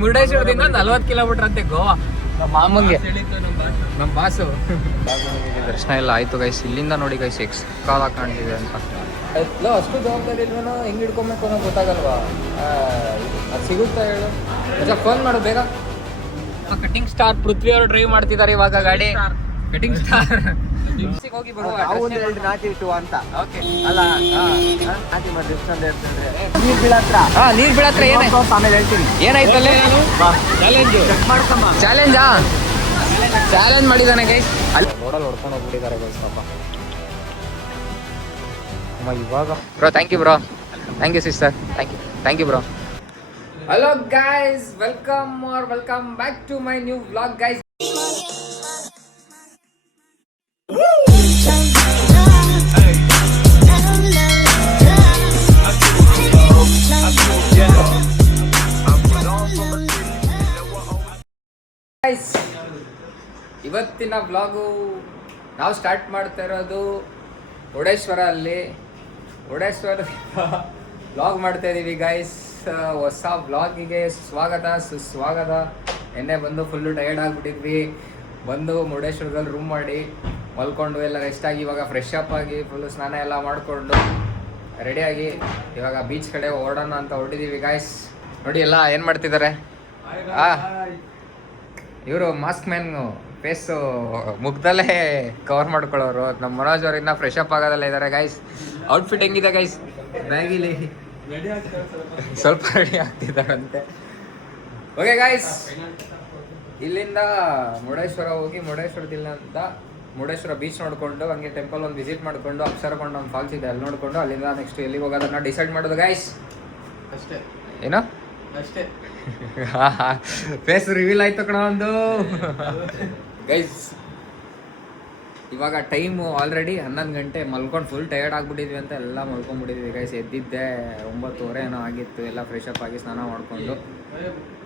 ಮುರುಡೇಶ್ವರದಿಂದ 40 kilometre ಅಂತೆ ಗೋವಾ. ನಮ್ಮ ಮಾಮಂಗೆ ನಮ್ಮ ಬಾಸು. ದರ್ಶನ ಎಲ್ಲ ಆಯ್ತು ಗೈಸ್. ಇಲ್ಲಿಂದ ನೋಡಿ ಗೈಸ್ ಎಕ್ಸ್ ಕಾಲ ಕಾಣ್ತಿದೆ ಅಂತ. ಅಷ್ಟು ಜವಾಬ್ದಾರಿ ಇಲ್ವೇನೋ, ಹೆಂಗೆ ಹಿಡ್ಕೊಬೇಕು ಅನ್ನೋ ಗೊತ್ತಾಗಲ್ವಾ? ಅದು ಸಿಗುತ್ತಾ ಹೇಳು? ಫೋನ್ ಮಾಡು ಬೇಗ. ಕಟಿಂಗ್ ಸ್ಟಾರ್ ಪೃಥ್ವಿ ಅವರು ಡ್ರೈವ್ ಮಾಡ್ತಿದ್ದಾರೆ ಇವಾಗ ಗಾಡಿ. ಕಟಿಂಗ್ ಸ್ಟಾರ್ ಹೋಗಿ ಬರುವ ಅಂತ. ಅಲ್ಲ ನೀರ್ ಬೀಳತ್ರ ಆಮೇಲೆ ಹೇಳ್ತೀನಿ ಏನಾಯ್ತಲ್ಲ. ಚಾಲೆಂಜಾ ಚಾಲೆಂಜ್ ಮಾಡಿದಾನೆ ಗೈಸ್. ಅಲ್ಲಿ ನೋಡಲ್ ಹೊಡ್ಕೊಂಡು ಹೋಗ್ಬಿಟ್ಟಿದ್ದಾರೆ ಗೈಸ್ ಪಾಪ. ಇವಾಗ bro thank you bro, thank you sister, thank you bro. Hello guys, welcome back to my new vlog guys. ಇವತ್ತಿನ ವ್ಲಾಗು ನಾವು ಸ್ಟಾರ್ಟ್ ಮಾಡ್ತಾ ಇರೋದು ಮುರುಡೇಶ್ವರಲ್ಲಿ. ವ್ಲಾಗ್ ಮಾಡ್ತಾ ಇದೀವಿ ಗೈಸ್. ಹೊಸ ವ್ಲಾಗಿಗೆ ಸುಸ್ವಾಗತ. ಎಣ್ಣೆ ಬಂದು ಫುಲ್ಲು ಟಯರ್ಡ್ ಆಗಿಬಿಟ್ಟಿದ್ವಿ. ಬಂದು ಮುರುಡೇಶ್ವರದಲ್ಲಿ ರೂಮ್ ಮಾಡಿ ಮಲ್ಕೊಂಡು ಎಲ್ಲ ರೆಸ್ಟ್ ಆಗಿ ಇವಾಗ ಫ್ರೆಶ್ ಅಪ್ ಆಗಿ ಫುಲ್ಲು ಸ್ನಾನ ಎಲ್ಲ ಮಾಡಿಕೊಂಡು ರೆಡಿಯಾಗಿ ಇವಾಗ ಬೀಚ್ ಕಡೆ ಹೊರಡೋಣ ಅಂತ ಹೊರಟಿದ್ದೀವಿ ಗೈಸ್. ನೋಡಿ ಎಲ್ಲ ಏನು ಮಾಡ್ತಿದ್ದಾರೆ. ಇವರು ಮಾಸ್ಕ್ ಮ್ಯಾನ್ ಫೇಸು ಮುಗ್ದಲ್ಲೇ ಕವರ್ ಮಾಡ್ಕೊಳ್ಳೋರು. ನಮ್ಮ ಮನೋಜ್ ಅವ್ರು ಇನ್ನೂ ಫ್ರೆಶ್ ಅಪ್ ಆಗೋದಲ್ಲ ಇದ್ದಾರೆ ಗೈಸ್. ಔಟ್ಫಿಟ್ ಹೆಂಗಿದೆ ಗೈಸ್? ಬ್ಯಾಗಿಲಿ ಸ್ವಲ್ಪ ರೆಡಿ ಆಗ್ತಿದ್ದಾರಂತೆ. ಓಕೆ ಗೈಸ್, ಇಲ್ಲಿಂದ ಮುರುಡೇಶ್ವರ ಹೋಗಿ ಮುರುಡೇಶ್ವರ ಬೀಚ್ ನೋಡಿಕೊಂಡು ಹಂಗೆ ಟೆಂಪಲ್ ಒಂದು ವಿಸಿಟ್ ಮಾಡಿಕೊಂಡು ಅಕ್ಷರಕೊಂಡ ಒಂದು ಫಾಲ್ಸ್ ಇದೆ ಅಲ್ಲಿ ನೋಡಿಕೊಂಡು ಅಲ್ಲಿಂದ ನೆಕ್ಸ್ಟ್ ಎಲ್ಲಿಗೆ ಹೋಗೋದನ್ನ ಡಿಸೈಡ್ ಮಾಡೋದು ಗೈಸ್. ಅಷ್ಟೇ. ಏನೋ ಅಷ್ಟೇ. ಫೇಸ್ ರಿವೀಲ್ ಆಯ್ತು ಕಣ ಒಂದು ಗೈಸ್. ಇವಾಗ ಟೈಮು ಆಲ್ರೆಡಿ 11 ಗಂಟೆ. ಮಲ್ಕೊಂಡು ಫುಲ್ ಟಯರ್ಡ್ ಆಗಿಬಿಟ್ಟಿದ್ವಿ ಅಂತ ಎಲ್ಲ ಮಲ್ಕೊಂಡ್ಬಿಟ್ಟಿದ್ವಿ ಗೈಸ್. ಎದ್ದಿದ್ದೆ 9:30 ಏನೋ ಆಗಿತ್ತು. ಎಲ್ಲ ಫ್ರೆಶ್ ಅಪ್ ಆಗಿ ಸ್ನಾನ ಮಾಡಿಕೊಂಡು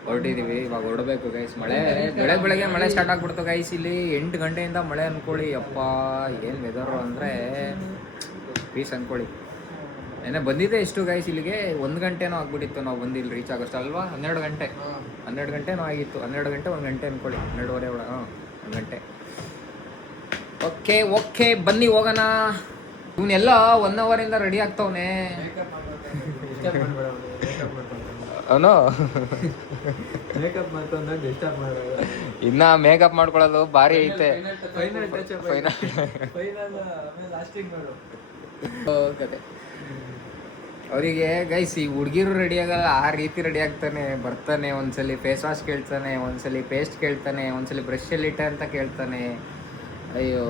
ಹೊರಟಿದ್ದೀವಿ. ಇವಾಗ ಹೊರಡಬೇಕು ಗೈಸ್. ಬೆಳಗ್ಗೆ ಮಳೆ ಸ್ಟಾರ್ಟ್ ಆಗ್ಬಿಡ್ತು ಗೈಸ್. ಇಲ್ಲಿ 8 ಗಂಟೆಯಿಂದ ಮಳೆ ಅಂದ್ಕೊಳ್ಳಿ. ಅಪ್ಪ ಏನು ವೆದರು ಅಂದರೆ ಪೀಸ್ ಅಂದ್ಕೊಳ್ಳಿ. ಏನೇ ಬಂದಿದ್ದೆ ಎಷ್ಟು ಗೈಸ್ ಇಲ್ಲಿಗೆ 1 ಗಂಟೆನೋ ಆಗ್ಬಿಟ್ಟಿತ್ತು ನಾವು ಬಂದು ಇಲ್ಲಿ ರೀಚ್ ಆಗೋಷ್ಟು ಅಲ್ವಾ? 12 ಗಂಟೆನೋ ಆಗಿತ್ತು. 12 ಗಂಟೆ 1 ಗಂಟೆ ಅಂದ್ಕೊಳ್ಳಿ. 12:30 1 ಗಂಟೆ. ಓಕೆ ಬನ್ನಿ ಹೋಗೋಣ. ಇವನ್ನೆಲ್ಲ 1 ಅವರಿಂದ ರೆಡಿ ಆಗ್ತವನೆ ಅವನು. ಇನ್ನ ಮೇಕಪ್ ಮಾಡ್ಕೊಳ್ಳೋದು ಭಾರಿ ಐತೆ. ಅವರಿಗೆ ಗೈಸ್ ಈ ಹುಡುಗಿರು ರೆಡಿ ಆಗಲ್ಲ, ಆ ರೀತಿ ರೆಡಿ ಆಗ್ತಾನೆ. ಬರ್ತಾನೆ ಒಂದ್ಸಲಿ ಫೇಸ್ ವಾಶ್ ಕೇಳ್ತಾನೆ, ಒಂದ್ಸಲಿ ಪೇಸ್ಟ್ ಕೇಳ್ತಾನೆ, ಒಂದ್ಸಲಿ ಬ್ರಷ್ ಎಲ್ಲಿಟ್ಟೆ ಅಂತ ಕೇಳ್ತಾನೆ. ಅಯ್ಯೋ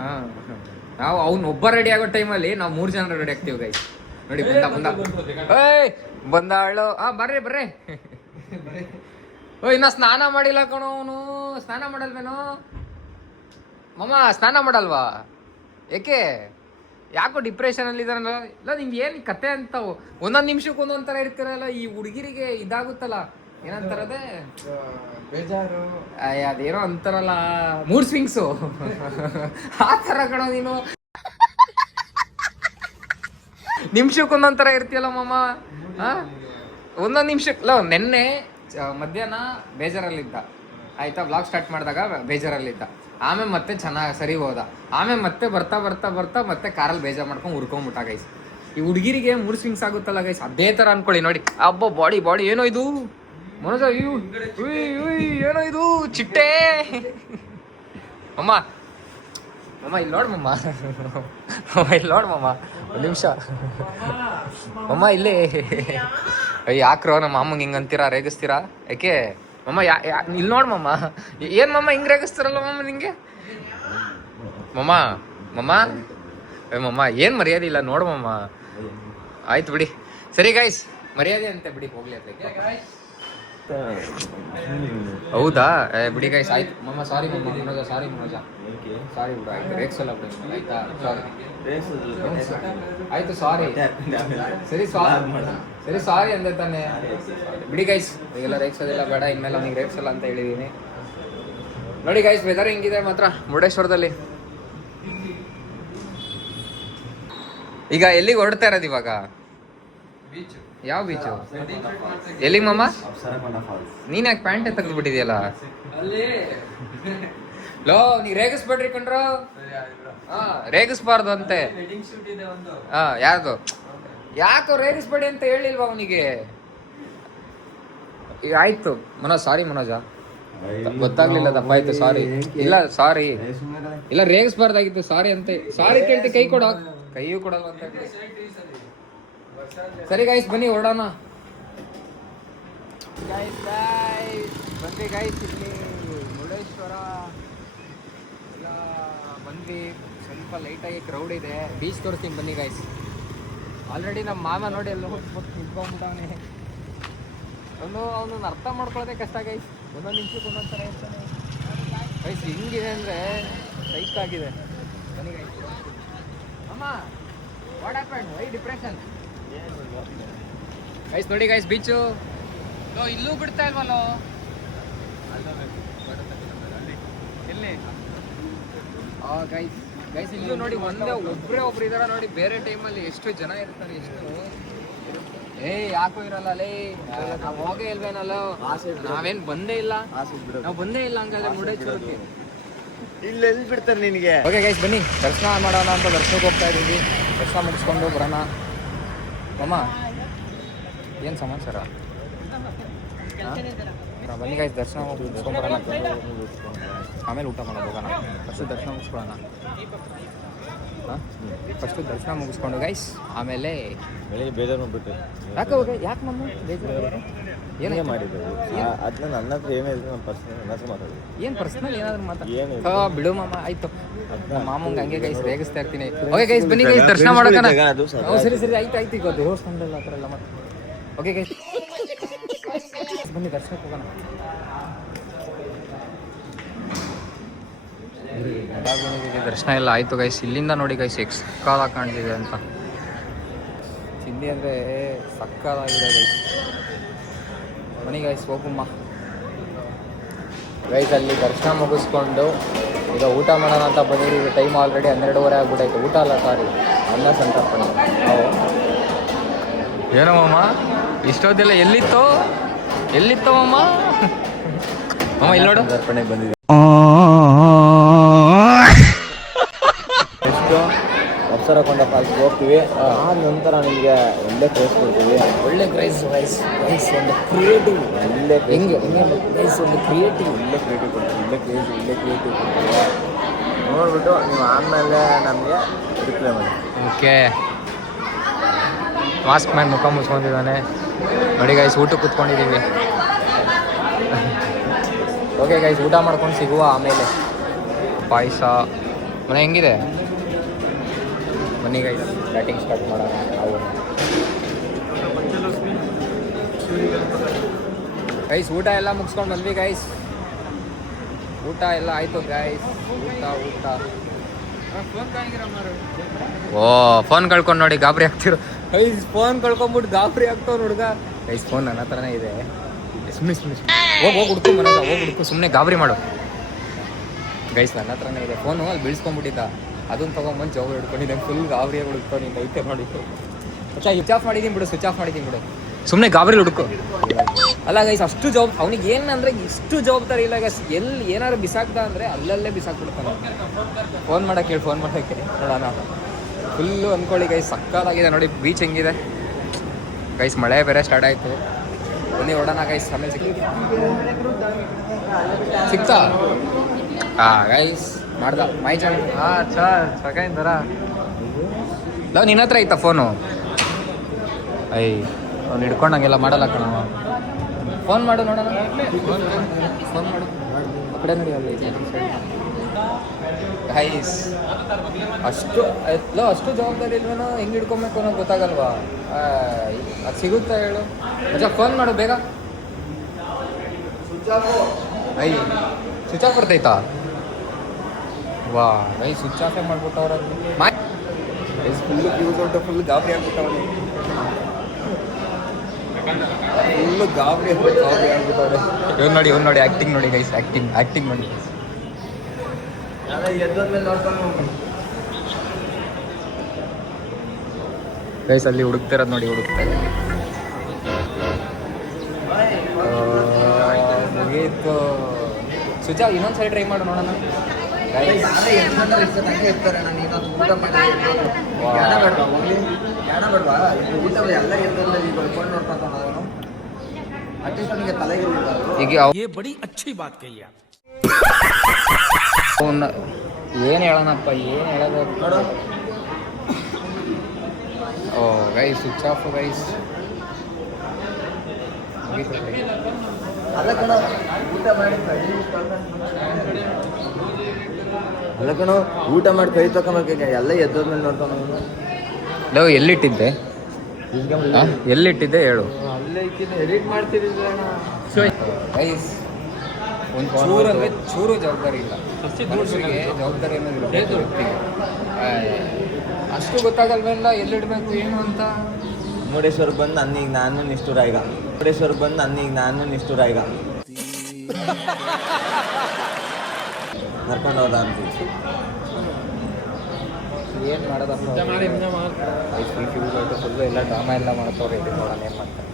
ಹಾಂ, ನಾವು ಅವ್ನು ಒಬ್ಬ ರೆಡಿ ಆಗೋ ಟೈಮಲ್ಲಿ ನಾವು 3 ಜನ ರೆಡಿ ಆಗ್ತೀವಿ ಗೈಸ್. ನೋಡಿ ಬಂದಾಳು. ಬರ್ರಿ ಇನ್ನ ಸ್ನಾನ ಮಾಡಿಲ್ಲ ಕಣೋ ಅವನು. ಸ್ನಾನ ಮಾಡಲ್ವೇನೋ ಮಮ್ಮ? ಸ್ನಾನ ಮಾಡಲ್ವಾ? ಯಾಕೋ ಡಿಪ್ರೆಷನಲ್ಲಿ ಇದಾರಲ್ಲ. ಇಲ್ಲ ನಿಮ್ಗೆ ಏನು ಕತೆ ಅಂತ ಒಂದೊಂದು ನಿಮಿಷಕ್ಕೆ ಒಂದೊಂದು ಥರ ಇರ್ತಾರಲ್ಲ. ಈ ಹುಡುಗಿರಿಗೆ ಇದಾಗುತ್ತಲ್ಲ, ಏನಂತಾರದೆ ಬೇಜಾರು, ಅದೇನೋ ಅಂತಾರಲ್ಲ ಮೂಡ್ ಸ್ವಿಂಗ್ಸು ಆ ಥರ ಕಣೋ ನೀನು. ನಿಮಿಷಕ್ಕೆ ಒಂದೊಂದು ಥರ ಇರ್ತೀಯಲ್ಲ ಮಮ್ಮ. ಒಂದೊಂದು ನಿಮಿಷಕ್ಕೆ ನೆನ್ನೆ ಮಧ್ಯಾಹ್ನ ಬೇಜಾರಲ್ಲಿದ್ದ ಆಯ್ತಾ. ವ್ಲಾಗ್ ಸ್ಟಾರ್ಟ್ ಮಾಡಿದಾಗ ಬೇಜಾರಲ್ಲಿದ್ದ. ಆಮೇಲೆ ಮತ್ತೆ ಚೆನ್ನಾಗಿ ಸರಿ ಹೋದ. ಆಮೇಲೆ ಮತ್ತೆ ಬರ್ತಾ ಮತ್ತೆ ಕಾರಲ್ಲಿ ಬೇಜಾರು ಮಾಡ್ಕೊಂಡು ಹುರ್ಕೊಂಬಿಟ್ಟ ಗೈಸ್. ಈ ಹುಡುಗಿರಿಗೆ ಮೂಡ್ ಸ್ವಿಂಗ್ಸ್ ಆಗುತ್ತಲ್ಲ ಗೈಸ್, ಅದೇ ಥರ ಅನ್ಕೊಳ್ಳಿ. ನೋಡಿ ಅಬ್ಬ ಬಾಡಿ ಏನೋ ಇದು ಮನೋಜ, ಏನೋ ಇದು ಚಿಟ್ಟೆ. ಅಮ್ಮ ಇಲ್ಲಿ ನೋಡ್ ಮಮ್ಮ, ಒಂದು ನಿಮಿಷ ಮಮ್ಮ ಇಲ್ಲಿ. ಯಾಕ್ರೋ ನಮ್ಮ ಅಮ್ಮಂಗೆ ಹಿಂಗೆ ಅಂತೀರಾ, ರೇಗಿಸ್ತೀರಾ? ಯಾಕೆ ಮಮ್ಮ? ಇಲ್ಲಿ ನೋಡ್ ಮಮ್ಮ, ಏನು ಮಮ್ಮ ಹಿಂಗೆ ರೇಗಿಸ್ತಾರಲ್ಲ ಮಮ್ಮ ನಿಂಗೆ? ಮಮ್ಮ ಏನು ಮರ್ಯಾದೆ ಇಲ್ಲ ನೋಡು ಮಮ್ಮ. ಆಯ್ತು ಬಿಡಿ, ಸರಿ ಗೈಸ್, ಮರ್ಯಾದೆ ಅಂತೆ ಬಿಡಿ, ಹೋಗ್ಲಿ ಅದಕ್ಕೆ. ಹೌದಾ? ಬಿಡಿ ಗೈಸ್, ಆಯ್ತು ಮಮ್ಮ. ಸಾರಿ ಮಮ್ಮ, ಸಾರಿ ಮನೋಜ, ಸಾರಿ ಬಿಡು. ಆಯ್ತು ರೇಕ್ಸಲ್ಲ ಬಿಡಿ ಆಯ್ತಾ? ಸಾರಿ ಆಯ್ತು, ಸಾರಿ. ಸರಿ ಸಾರಿ ಅಂದೆ ತಾನೆ. ಬಿಡಿ ಗೈಸ್, ಈಗೆಲ್ಲ ರೇಕ್ಸೋದಿಲ್ಲ, ಬೇಡ ಇನ್ಮೇಲೆ ಅವ್ನಿಗೆ ರೇಕ್ಸಲ್ಲ ಅಂತ ಹೇಳಿದೀನಿ. ನೋಡಿ ಗೈಸ್, ವೆದರ್ ಹೆಂಗಿದೆ ಮಾತ್ರ ಮುರುಡೇಶ್ವರದಲ್ಲಿ. ಈಗ ಎಲ್ಲಿಗೆ ಹೊರಡ್ತಾ ಇರೋದು ಇವಾಗ? ಯಾವ ಬೀಚು? ಎಲ್ಲಿಗೆ ಮಾಮ? ನೀನ್ ಯಾಕೆ ಪ್ಯಾಂಟ್ ತೆಗೆದು ಬಿಟ್ಟಿದ್ಯಲ್ಲ? ಲೋ ನೀ ರೇಗಿಸ್ಬೇಡ್ರಿ ಕಣ್ರೋ. ರೇಗಿಸ್ಬಾರ್ದು ಅಂತೆ. ಯಾರ್ದು? ಯಾಕೋ ರೇಗಿಸ್ಬೇಡಿ ಅಂತ ಹೇಳಿಲ್ವಾ ಅವನಿಗೆ? ಈಗ ಆಯ್ತು ಮನೋಜ್, ಸಾರಿ ಮನೋಜ, ಗೊತ್ತಾಗ್ಲಿಲ್ಲ, ತಪ್ಪಾಯ್ತು, ಸಾರಿ. ಇಲ್ಲ ಸಾರಿ, ಇಲ್ಲ ರೇಗಿಸ್ಬಾರ್ದಾಗಿತ್ತು, ಸಾರಿ ಅಂತೆ. ಸಾರಿ ಕೇಳ್ತಿ, ಕೈ ಕೊಡ. ಕೈಯೂ ಕೊಡಲ್ಲ ಅಂತ. ಸರಿ ಗೈಸ್ ಬನ್ನಿ ಹೊರಡೋಣ. ಬಂದ್ವಿ ಗೈಸ್, ಇಲ್ಲಿ ಮುರುಡೇಶ್ವರ ಎಲ್ಲ ಬಂದ್ವಿ. ಸ್ವಲ್ಪ ಲೈಟಾಗಿ ಕ್ರೌಡ್ ಇದೆ. ಬೀಚ್ ತೋರಿಸ್ತೀನಿ ಬನ್ನಿ ಗೈಸ್. ಆಲ್ರೆಡಿ ನಮ್ಮ ಮಾಮ ನೋಡಿ ಎಲ್ಲ ನಿಂತ್ಕೊಂಡ್ಬಿಟ್ಟವನೇ. ಅವನನ್ನು ಅರ್ಥ ಮಾಡ್ಕೊಳ್ಳೋದೇ ಕಷ್ಟ ಗೈಸ್. ಒಂದೊಂದು ನಿಮಿಷಕ್ಕೆ ಒಂದೊಂದು ಥರ ಇರ್ತಾನೆ ಗೈಸ್. ಹಿಂಗಿದೆ ಅಂದರೆ ಸೈಕ್ ಆಗಿದೆ. ಬನ್ನಿ ಗೈಸ್. ಅಮ್ಮ what happen? Why depression? Guys ನೋಡಿ ಗೈಸ್ ಬೀಚು. ಇಲ್ಲೂ ಬಿಡ್ತಾ ಇಲ್ವಲ್ಲೋ? ಎಲ್ಲಿ? ಗೈಸ್ ಗೈಸ್ ಇಲ್ಲೂ ನೋಡಿ, ಒಬ್ಬರೇ ಒಬ್ರು ಇದಾರ ನೋಡಿ. ಬೇರೆ ಟೈಮಲ್ಲಿ ಎಷ್ಟು ಜನ ಇರ್ತಾರೆ, ಎಷ್ಟು ಯಾಕೋ ಇರಲ್ಲ ಲೇ. ನಾವು ಹೋಗೇ ಇಲ್ವೇನಲ್ಲ, ನಾವೇನ್ ಬಂದೇ ಇಲ್ಲ. ನಾವು ಬಂದೇ ಇಲ್ಲ ಹಂಗಾದ್ರೆ ಮುರುಡೇಶ್ವರಕ್ಕೆ. ಇಲ್ಲ ಎಲ್ಲಿ ಬಿಡ್ತಾರೆ ನಿನಗೆ? ಓಕೆ ಗೈಸ್ ಬನ್ನಿ ದರ್ಶನ ಮಾಡೋಣ ಅಂತ ದರ್ಶನಕ್ಕೆ ಹೋಗ್ತಾ ಇದ್ದೀವಿ. ದರ್ಶನ ಮುಗಿಸ್ಕೊಂಡು ಬರೋಣ. ಅಮ್ಮ ಏನು ಸಮಾಚಾರ? ಬನ್ನಿ ಗೈಸ್ ದರ್ಶನ ಮುಗಿಸ್ಕೊಂಬರೋಣ, ಆಮೇಲೆ ಊಟ ಮಾಡೋದು ಹೋಗೋಣ. ಫಸ್ಟು ದರ್ಶನ ಮುಗಿಸ್ಕೊಳ್ಳೋಣ. ಫಸ್ಟು ದರ್ಶನ ಮುಗಿಸ್ಕೊಂಡು ಗೈಸ್, ಆಮೇಲೆ ಬೆಳಿಗ್ಗೆ ಬೇಜಾರು ಮಾಡ್ಬಿಟ್ಟು. ಯಾಕೆ ನಮ್ಮ ಬೇಜಾರು ಏನೇ ಮಾಡಿದ್ರು ಅದನ್ನ ನನ್ನ ಹತ್ರ ಏನೇ ಇದ್ರೆ ನಮ್ಮ ಪರ್ಸನಲ್ ನನ್ನ ಹತ್ರ ಮಾತಾಡೋದು. ಏನು ಪರ್ಸನಲ್ ಏನಾದ್ರು ಮಾತಾಡ ಬಿಡು ಮಾಮ. ಆಯ್ತು, ನಮ್ಮ ಮಾಮಂಗೆ ಹಂಗೆ ಗೈಸ್ ರೇಗಿಸ್ತಾ ಇರ್ತೀನಿ. ಓಕೆ ಗೈಸ್ ಬನ್ನಿ ಗೈಸ್ ದರ್ಶನ ಮಾಡೋಣ. ಸರಿ ಸರಿ ಆಯ್ತು ಆಯ್ತು. ಈಗ ದೇವಸ್ಥಾನದಲ್ಲಿ ಆ ಥರ ಎಲ್ಲ ಮಾತು. ಓಕೆ ಗೈಸ್ ಬನ್ನಿ ದರ್ಶನಕ್ಕೆ ಹೋಗೋಣ. ದರ್ಶನ ಎಲ್ಲ ಆಯಿತು ಗೈಸ್. ಇಲ್ಲಿಂದ ನೋಡಿ ಗೈಸ್ ಸಕ್ಕತ್ತಾಗಿ ಕಾಣ್ತಿದೆ ಅಂತ. ತಿಂಡಿ ಅಂದರೆ ಸಕ್ಕತ್ತಾಗಿದೆ ಗೈಸ್. ಬನ್ನಿ ಗೈಸ್ ಹೋಗಮ್ಮ. ಗೈಸ್ ಅಲ್ಲಿ ದರ್ಶನ ಮುಗಿಸ್ಕೊಂಡು ಈಗ ಊಟ ಮಾಡೋಣ ಅಂತ ಬಂದಿದ್ದೀವಿ. ಟೈಮ್ ಆಲ್ರೆಡಿ 12:30 ಆಗ್ಬಿಟ್ಟೈತೆ. ಊಟ ಅಲ್ಲ ಸಾರಿ, ಅನ್ನ ಸಂತರ್ಪಣೆ. ಏನೋ ಅಮ್ಮ ಇಷ್ಟೊದ್ದೆಲ್ಲ ಎಲ್ಲಿತ್ತೋ ಅಮ್ಮ? ಅಮ್ಮ ಇಲ್ಲಿ ನೋಡು, ಸಂತರ್ಪಣೆಗೆ ಬಂದಿದ್ದೀವಿ. ಎಷ್ಟು ಅಪ್ಸರಕೊಂಡ ಫಾಲ್ಸ್ಗೆ ಹೋಗ್ತೀವಿ. ಆದ ನಂತರ ನಿಮಗೆ ಒಳ್ಳೆ ಪ್ರೈಸ್ ಕೊಡ್ತೀವಿ. ಒಳ್ಳೆ ಪ್ರೈಸ್ ರೈಸ್ ರೈಸ್ ಒಂದು ಕ್ರಿಯೇಟಿವ್ ಒಳ್ಳೆ ಹೆಂಗೆ ರೈಸ್ ಒಂದು ಕ್ರಿಯೇಟಿವ್ ಒಳ್ಳೆ ಕ್ರಿಯೇಟಿವ್ ಕೊಡ್ತೀವಿ. ಒಳ್ಳೆ ಕ್ರಿಯೇಟಿವ್ ಕೊಡ್ತೀವಿ. ನೋಡ್ಬಿಟ್ಟು ನೀವು ಆದಮೇಲೆ ನಮಗೆ ರಿಪ್ಲೈ ಮಾಡಿ. ಓಕೆ. ಮಾಸ್ಕ್ ಮ್ಯಾನ್ ಮುಖ ಮುಚ್ಕೊಂಡಿದ್ದಾನೆ ನೋಡಿ ಗೈಸ್. ಊಟಕ್ಕೆ ಕೂತ್ಕೊಂಡಿದ್ದೀವಿ. ಓಕೆ ಗೈಸ್ ಊಟ ಮಾಡ್ಕೊಂಡು ಸಿಗುವ ಆಮೇಲೆ. ಪಾಯಸ ಮನೆ ಹೆಂಗಿದೆ? ಬನ್ನಿ ಗೈಸ್ ಬ್ಯಾಟಿಂಗ್ ಸ್ಟಾರ್ಟ್ ಮಾಡೋಣ ನಾವು. ಗೈಸ್ ಊಟ ಎಲ್ಲ ಮುಗಿಸ್ಕೊಂಡು ಬಂದ್ವಿ ಗೈಸ್. ಊಟ ಎಲ್ಲ ಆಯಿತು ಗೈಸ್. ಊಟ ಓ ಫೋನ್ ಕಳ್ಕೊಂಡು ನೋಡಿ ಗಾಬರಿ ಆಗ್ತಿರೋ ಗೈಸ್. ಫೋನ್ ಕಳ್ಕೊಂಬಿಟ್ಟು ಗಾಬರಿ ಆಗ್ತಾವ ಹುಡುಗ. ಗೈಸ್ ಫೋನ್ ನನ್ನ ಹತ್ರನೇ ಇದೆ. ಸುಮ್ಮನೆ ಹೋಗಿ ಹುಡ್ಕು ಮನೆ ಹೋಗಿ ಹುಡ್ಕು, ಸುಮ್ಮನೆ ಗಾಬರಿ ಮಾಡು ಗೈಸ್. ನನ್ನ ಹತ್ರನೇ ಇದೆ ಫೋನು. ಅಲ್ಲಿ ಬೀಳ್ಸ್ಕೊಂಡ್ಬಿಟ್ಟಿದ್ದ, ಅದನ್ನು ತೊಗೊಂಬಂದು ಜೋಬ್ ಹಿಡ್ಕೊಂಡಿದ್ದೆ. ಫುಲ್ ಗಾಬರಿಯಾಗಿ ಹುಡುಕ್ಕೊಂಡು ಐತೆ ನೋಡಿ. ಸ್ವಿಚ್ ಆಫ್ ಮಾಡಿದ್ದೀನಿ ಬಿಡು, ಸ್ವಿಚ್ ಆಫ್ ಮಾಡಿದ್ದೀನಿ ಬಿಡು. ಸುಮ್ಮನೆ ಗಾಬರಿ ಹುಡುಕು. ಅಲ್ಲ ಗೈಸ್ ಅಷ್ಟು ಅವನಿಗೆ ಏನಂದರೆ ಇಷ್ಟು ಜವಾಬ್ದಾರಿ ಇಲ್ಲ ಗೈಸ್. ಎಲ್ಲಿ ಏನಾದ್ರು ಬಿಸಾಕ್ದ ಅಂದರೆ ಅಲ್ಲಲ್ಲೇ ಬಿಸಾಕ್ಬಿಡ್ತಾನೆ. ಫೋನ್ ಮಾಡೋಕ್ಕೆ ಹೇಳಿ, ಫೋನ್ ಮಾಡೋಕ್ಕೆ ನೋಡೋಣ. ಫುಲ್ಲು ಅಂದ್ಕೊಳ್ಳಿ ಗೈಸ್ ಸಕ್ಕತ್ತಾಗಿದೆ ನೋಡಿ. ಬೀಚ್ ಹೆಂಗಿದೆ ಗೈಸ್. ಮಳೆ ಬೇರೆ ಸ್ಟಾರ್ಟ್ ಆಯಿತು. ಬನ್ನಿ ಹೊಡೋಣ ಗೈಸ್. ಆಮೇಲೆ ಸಿಕ್ತಾ ಗೈಸ್ ಮಾಡ್ದ ಮೈಜಾನ್. ಸಕಾಯಿನ ಥರ ಲವ್ ನಿನ್ನ ಹತ್ರ ಐತಾ ಫೋನು? ಅವ್ನು ಹಿಡ್ಕೊಂಡು ಹಂಗೆಲ್ಲ ಮಾಡಲ್ಲ ಕಣ. ಫೋನ್ ಮಾಡು ನೋಡೋಣ. ಫೋನ್ ಮಾಡು ಆ ಕಡೆ ನೋಡಿ. ಅಲ್ಲಿ ಗೈಸ್ ಅಷ್ಟು ಜವಾಬ್ದಾರಿ ಇಲ್ವೇನೋ. ಹೆಂಗೆ ಹಿಡ್ಕೊಬೇಕು ಅನ್ನೋದು ಗೊತ್ತಾಗಲ್ವಾ? ಅದು ಸಿಗುತ್ತಾ ಹೇಳು ಮಜಾ? ಫೋನ್ ಮಾಡು ಬೇಗ. ಸ್ವಿಚ್ ಆಫ್ ಬರ್ತೈತಾ? ವಾ ಸ್ವಿಚ್ ಆಫೇ ಮಾಡ್ಬಿಟ್ಟವ್ರ. ಫುಲ್ಲು ಫ್ಯೂಸ್ ಉಂಟು. ಫುಲ್ ಗಾಬರಿ ಆಗ್ಬಿಟ್ಟವ್ರೆ. ಫುಲ್ಲು ಗಾಬರಿ ಆಗ್ಬಿಟ್ಟವ್ರೆ. ಇವ್ನು ನೋಡಿ ಆ್ಯಕ್ಟಿಂಗ್ ನೋಡಿ ಗೈಸ್. ಆ್ಯಕ್ಟಿಂಗ್ ನೋಡಿ ಗೈಸ್. ಅಲ್ಲಿ ಹುಡುಕ್ತಿರೋದು ನೋಡಿ, ಹುಡುಕ್ತಾರೆ ವಿತ್ ಸುಜಾ ಇನ್ನೊಂದ್ಸರಿ ಟ್ರೈ ಮಾಡು ನೋಡೋಣ ಗೈಸ್ ಇರ್ತಾರೆ ನಾನು ಈಗ ಊಟ ಮಾಡಿ ಬೇಡವಾ ಊಟ ಎಲ್ಲ ಇರ್ತದೆ ಈಗ ಕೊಂಡು ನೋಡ್ಕೊಂಡು ಅಟ್ಲೀಸ್ಟ್ ನನಗೆ ತಲೆಗೆ ಈಗ ये बड़ी अच्छी बात कही आप ಏನು ಹೇಳೋಣಪ್ಪ ಏನು ಹೇಳೋದು ನೋಡು ಓ ಗೈಸ್ ಸ್ವಿಚ್ ಆಫ್ ಗೈಸ್ ಅಲ್ಲ ಕಣ ಊಟ ಮಾಡಿ ಅಲ್ಲ ಕಣ ಊಟ ಮಾಡಿ ಕೈ ತಗೊಂಬರ್ಕ ಎಲ್ಲ ಎದ್ದೋದ್ಮೇಲೆ ನೋಡ್ಕೊಂಡು ಲವ್ ಎಲ್ಲಿಟ್ಟಿದ್ದೆ ಎಲ್ಲಿಟ್ಟಿದ್ದೆ ಹೇಳು ಅಲ್ಲೇ ಎಡಿಟ್ ಮಾಡ್ತಿರಿಲ್ಲ ಗೈಸ್ ಒಂದು ಚೂರು ಅಂದರೆ ಚೂರು ಜವಾಬ್ದಾರಿ ಇಲ್ಲ ಮನುಷ್ಯರಿಗೆ ಜವಾಬ್ದಾರಿ ಅನ್ನೋದು ಇರಬೇಕು ವ್ಯಕ್ತಿಗೆ ಅಷ್ಟು ಗೊತ್ತಾಗಲ್ವಲ್ಲ ಎಲ್ಲಿಡಬೇಕು ಏನು ಅಂತ ಮುರುಡೇಶ್ವರ ಬಂದು ನನ್ನೀಗ ನಾನು ನಿಷ್ಠುರ ಈಗ ಮುರುಡೇಶ್ವರ ಬಂದು ನನ್ನೀಗ ನಾನು ನಿಷ್ಠುರ ಈಗ ನಡ್ಕೊಂಡು ಹೋದ ಅಂತ ಏನು ಮಾಡೋದಪ್ಪ ಫುಲ್ಲು ಎಲ್ಲ ಡ್ರಾಮಾ ಎಲ್ಲ ಮಾಡ್ತವ್ರೆ ಇದು ನೋಡೋಣ ಏನು ಮಾಡ್ತಾರೆ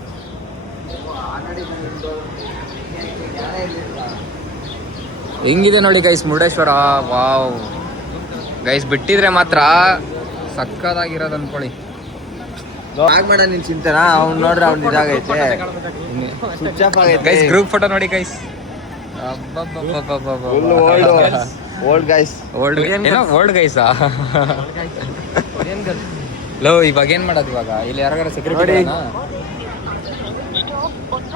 ಹೆಂಗಿದೆ ನೋಡಿ ಗೈಸ್ ಮುರುಡೇಶ್ವರ ವಾವ್ ಗೈಸ್ ಬಿಟ್ಟಿದ್ರೆ ಮಾತ್ರ ಸಕ್ಕದಾಗಿರೋದು ಅನ್ಕೊಳ್ಳಿ ಆಗ್ ಮಾಡ ನಿನ್ ಚಿಂತೆನಾ ಅವ್ನು ನೋಡ್ರೆ ಅವ್ನು ಇದಾಗೈತೆ ಸ್ವಿಚ್ ಆಫ್ ಆಗೈತೆ ಗೈಸ್ ಗ್ರೂಪ್ ಫೋಟೋ ನೋಡಿ ಗೈಸ್ ಓಲ್ಡ್ ಗೈಸ್ ಓಲ್ಡ್ ಗೈಸಾ ಲೋ ಇವಾಗ ಏನ್ ಮಾಡೋದು ಇವಾಗ ಇಲ್ಲಿ ಯಾರಾಗಾರ ಸೆಕ್ಯೂರಿಟಿ